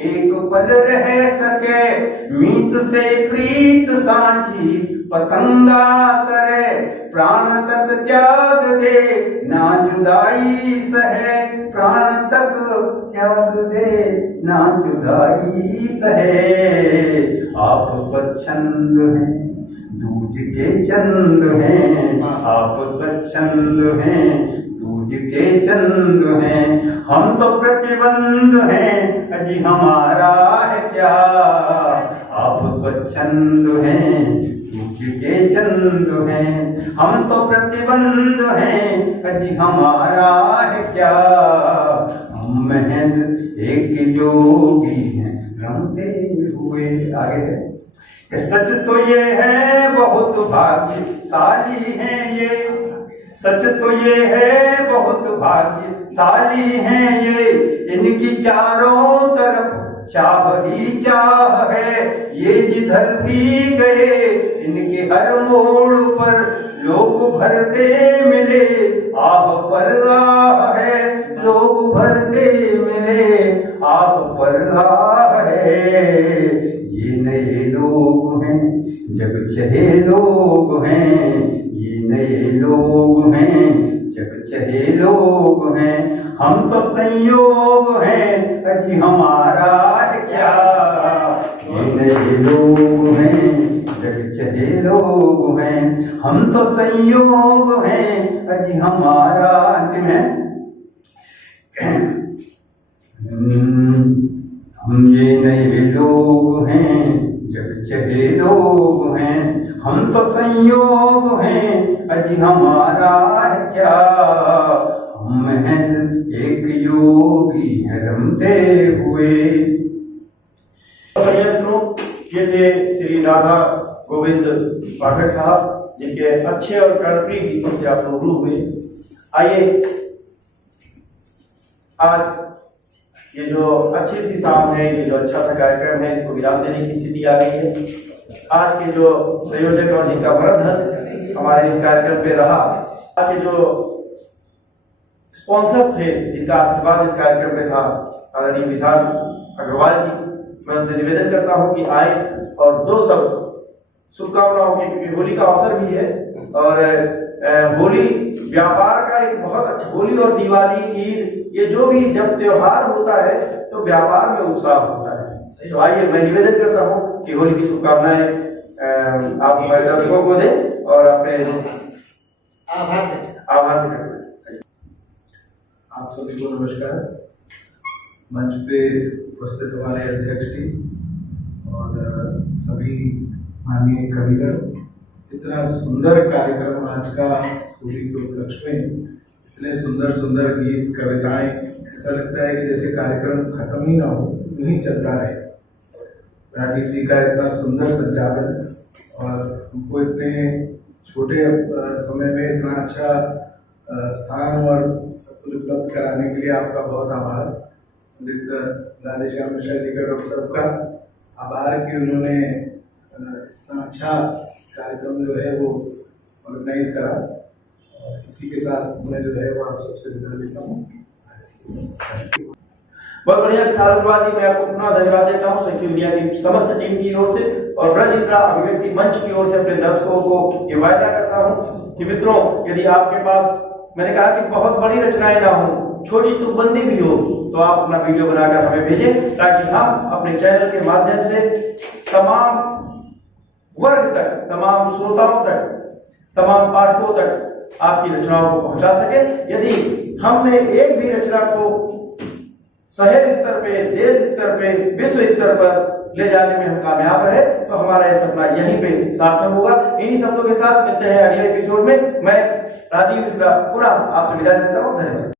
एक पल रह सके, मीत से प्रीत सांची पतंगा करे, प्राण तक त्याग दे ना जुदाई सहे, प्राण तक त्याग दे ना जुदाई सहे। आप स्वच्छंद हैं दूज के चंद्र हैं, आप स्वच्छंद हैं दूज के चंद्र हैं, हम तो प्रतिबंध हैं अजी हमारा है क्या। आप स्वच्छंद हैं दूज के चंद्र हैं, हम तो प्रतिबंध हैं अजी हमारा है क्या। हम महज एक योगी हैं रमते हुए। आगे है कि सच तो ये है बहुत भाग्यशाली हैं ये, सच तो ये है बहुत भाग्यशाली हैं ये, इनकी चारों तरफ चाह ही चाह है, ये जिधर भी गए इनके हर मोड़ पर लोग भरते मिले, आह पर आह है लोग भरते मिले, आह पर आह है। ये नए लोग हैं जग चहे लोग हैं, ये नए लोग हैं जग चहे लोग हैं, हम तो संयोग हैं अजी हमारा है क्या। ये नए लोग हैं जग चहे लोग हैं, हम तो संयोग हैं अजी हमारा। अंतिम है हम ये नए लोग हैं जग चहे लोग हैं, हम तो संयोग हैं अजी हमारा है क्या। हम महज एक योगी हैं रमते हुए। ये थे श्री राधा गोविंद पाठक साहब, जिनके अच्छे और कर्णप्रिय गीतों से आप रूबरू हुए। आइए आज ये जो अच्छी सी शाम है, ये जो अच्छा सा कार्यक्रम है, इसको विराम देने की स्थिति आ गई है। आज के जो संयोजक और जिनका बरदहस्त हमारे इस कार्यक्रम पे रहा, आज के जो स्पॉन्सर थे, जिनका आशीर्वाद इस कार्यक्रम पे था, आदरणीय विशाल अग्रवाल जी, मैं उनसे निवेदन करता हूँ कि आए और दो शब्द शुभकामनाओं की, क्योंकि होली का अवसर भी है और होली व्यापार का एक बहुत अच्छा, होली और दिवाली, ईद, ये जो भी जब त्योहार होता है तो व्यापार में उत्साह होता है। तो आइए मैं निवेदन करता हूँ कि होली की शुभकामनाएं आप हमारे दर्शकों को दें और अपने आभार व्यक्त। आप सभी को नमस्कार। मंच पे उपस्थित हमारे अध्यक्ष जी और सभी माननीय कविगण, इतना सुंदर कार्यक्रम आज का होली के उपलक्ष्य में, इतने सुंदर सुंदर गीत, कविताएं, ऐसा लगता है कि जैसे कार्यक्रम खत्म ही ना हो, यूं ही चलता रहे। राजीव जी का इतना सुंदर संचालन और हमको इतने छोटे समय में इतना अच्छा स्थान और सब कुछ उपलब्ध कराने के लिए आपका बहुत आभार। पंडित राधेश्याम मिश्रा जी का, डॉक्टर साहब का आभार कि उन्होंने इतना अच्छा कार्यक्रम जो है वो ऑर्गेनाइज करा। और इसी के साथ मैं जो है वो आप सबसे विदा लेता हूँ। बहुत बढ़िया विशाल अग्रवाल जी, मैं आपको पुनः धन्यवाद देता हूँ संख्य मीडिया की समस्त टीम की ओर से और ब्रज इंद्रा अभिव्यक्ति मंच की ओर से अपने दर्शकों को ये वायदा करता हूँ कि मित्रों, यदि आपके पास, मैंने कहा कि बहुत बड़ी रचनाएं ना हो, छोटी तुकबंदी भी हो, तो आप अपना वीडियो बनाकर हमें भेजें, ताकि हम अपने चैनल के माध्यम से तमाम वर्ग तक, तमाम श्रोताओं तक, तमाम पाठकों तक आपकी रचनाओं को पहुंचा सके। यदि हमने एक भी रचना को शहर स्तर पे, देश स्तर पे, विश्व स्तर पर ले जाने में हम कामयाब रहे तो हमारा यह सपना यहीं पे सार्थक होगा। इन्हीं शब्दों के साथ मिलते हैं अगले एपिसोड में। मैं राजीव मिश्रा पुनः आपसे विदा लेता हूँ। धन्यवाद।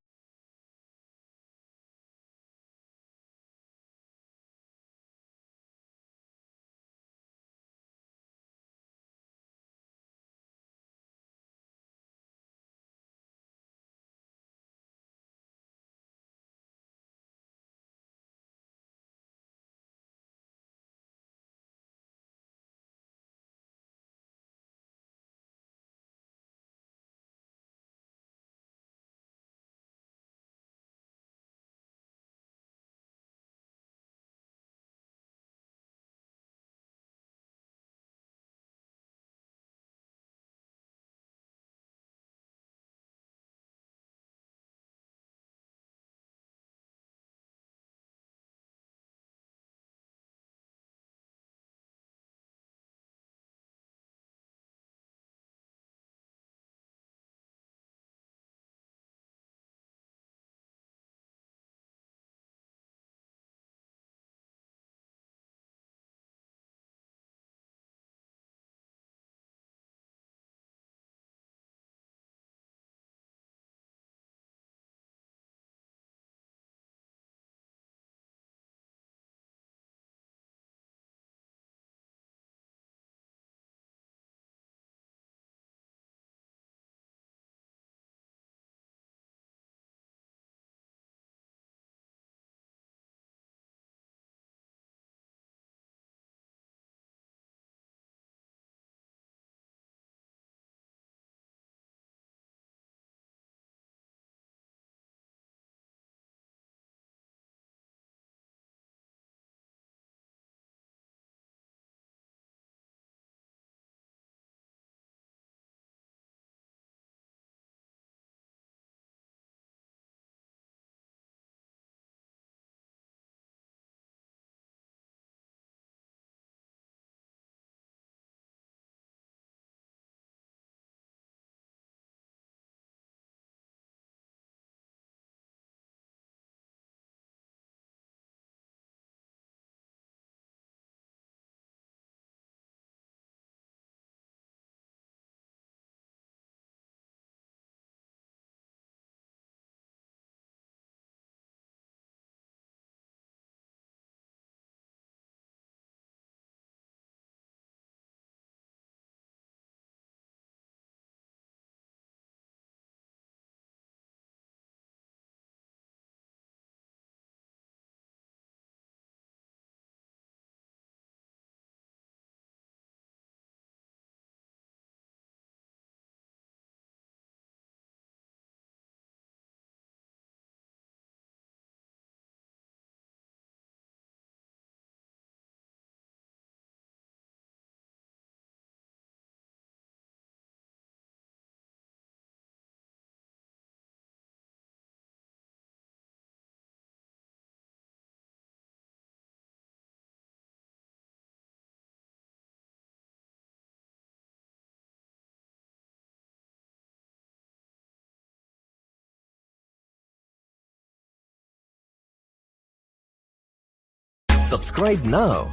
Subscribe now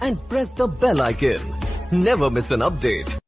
and press the bell icon. Never miss an update.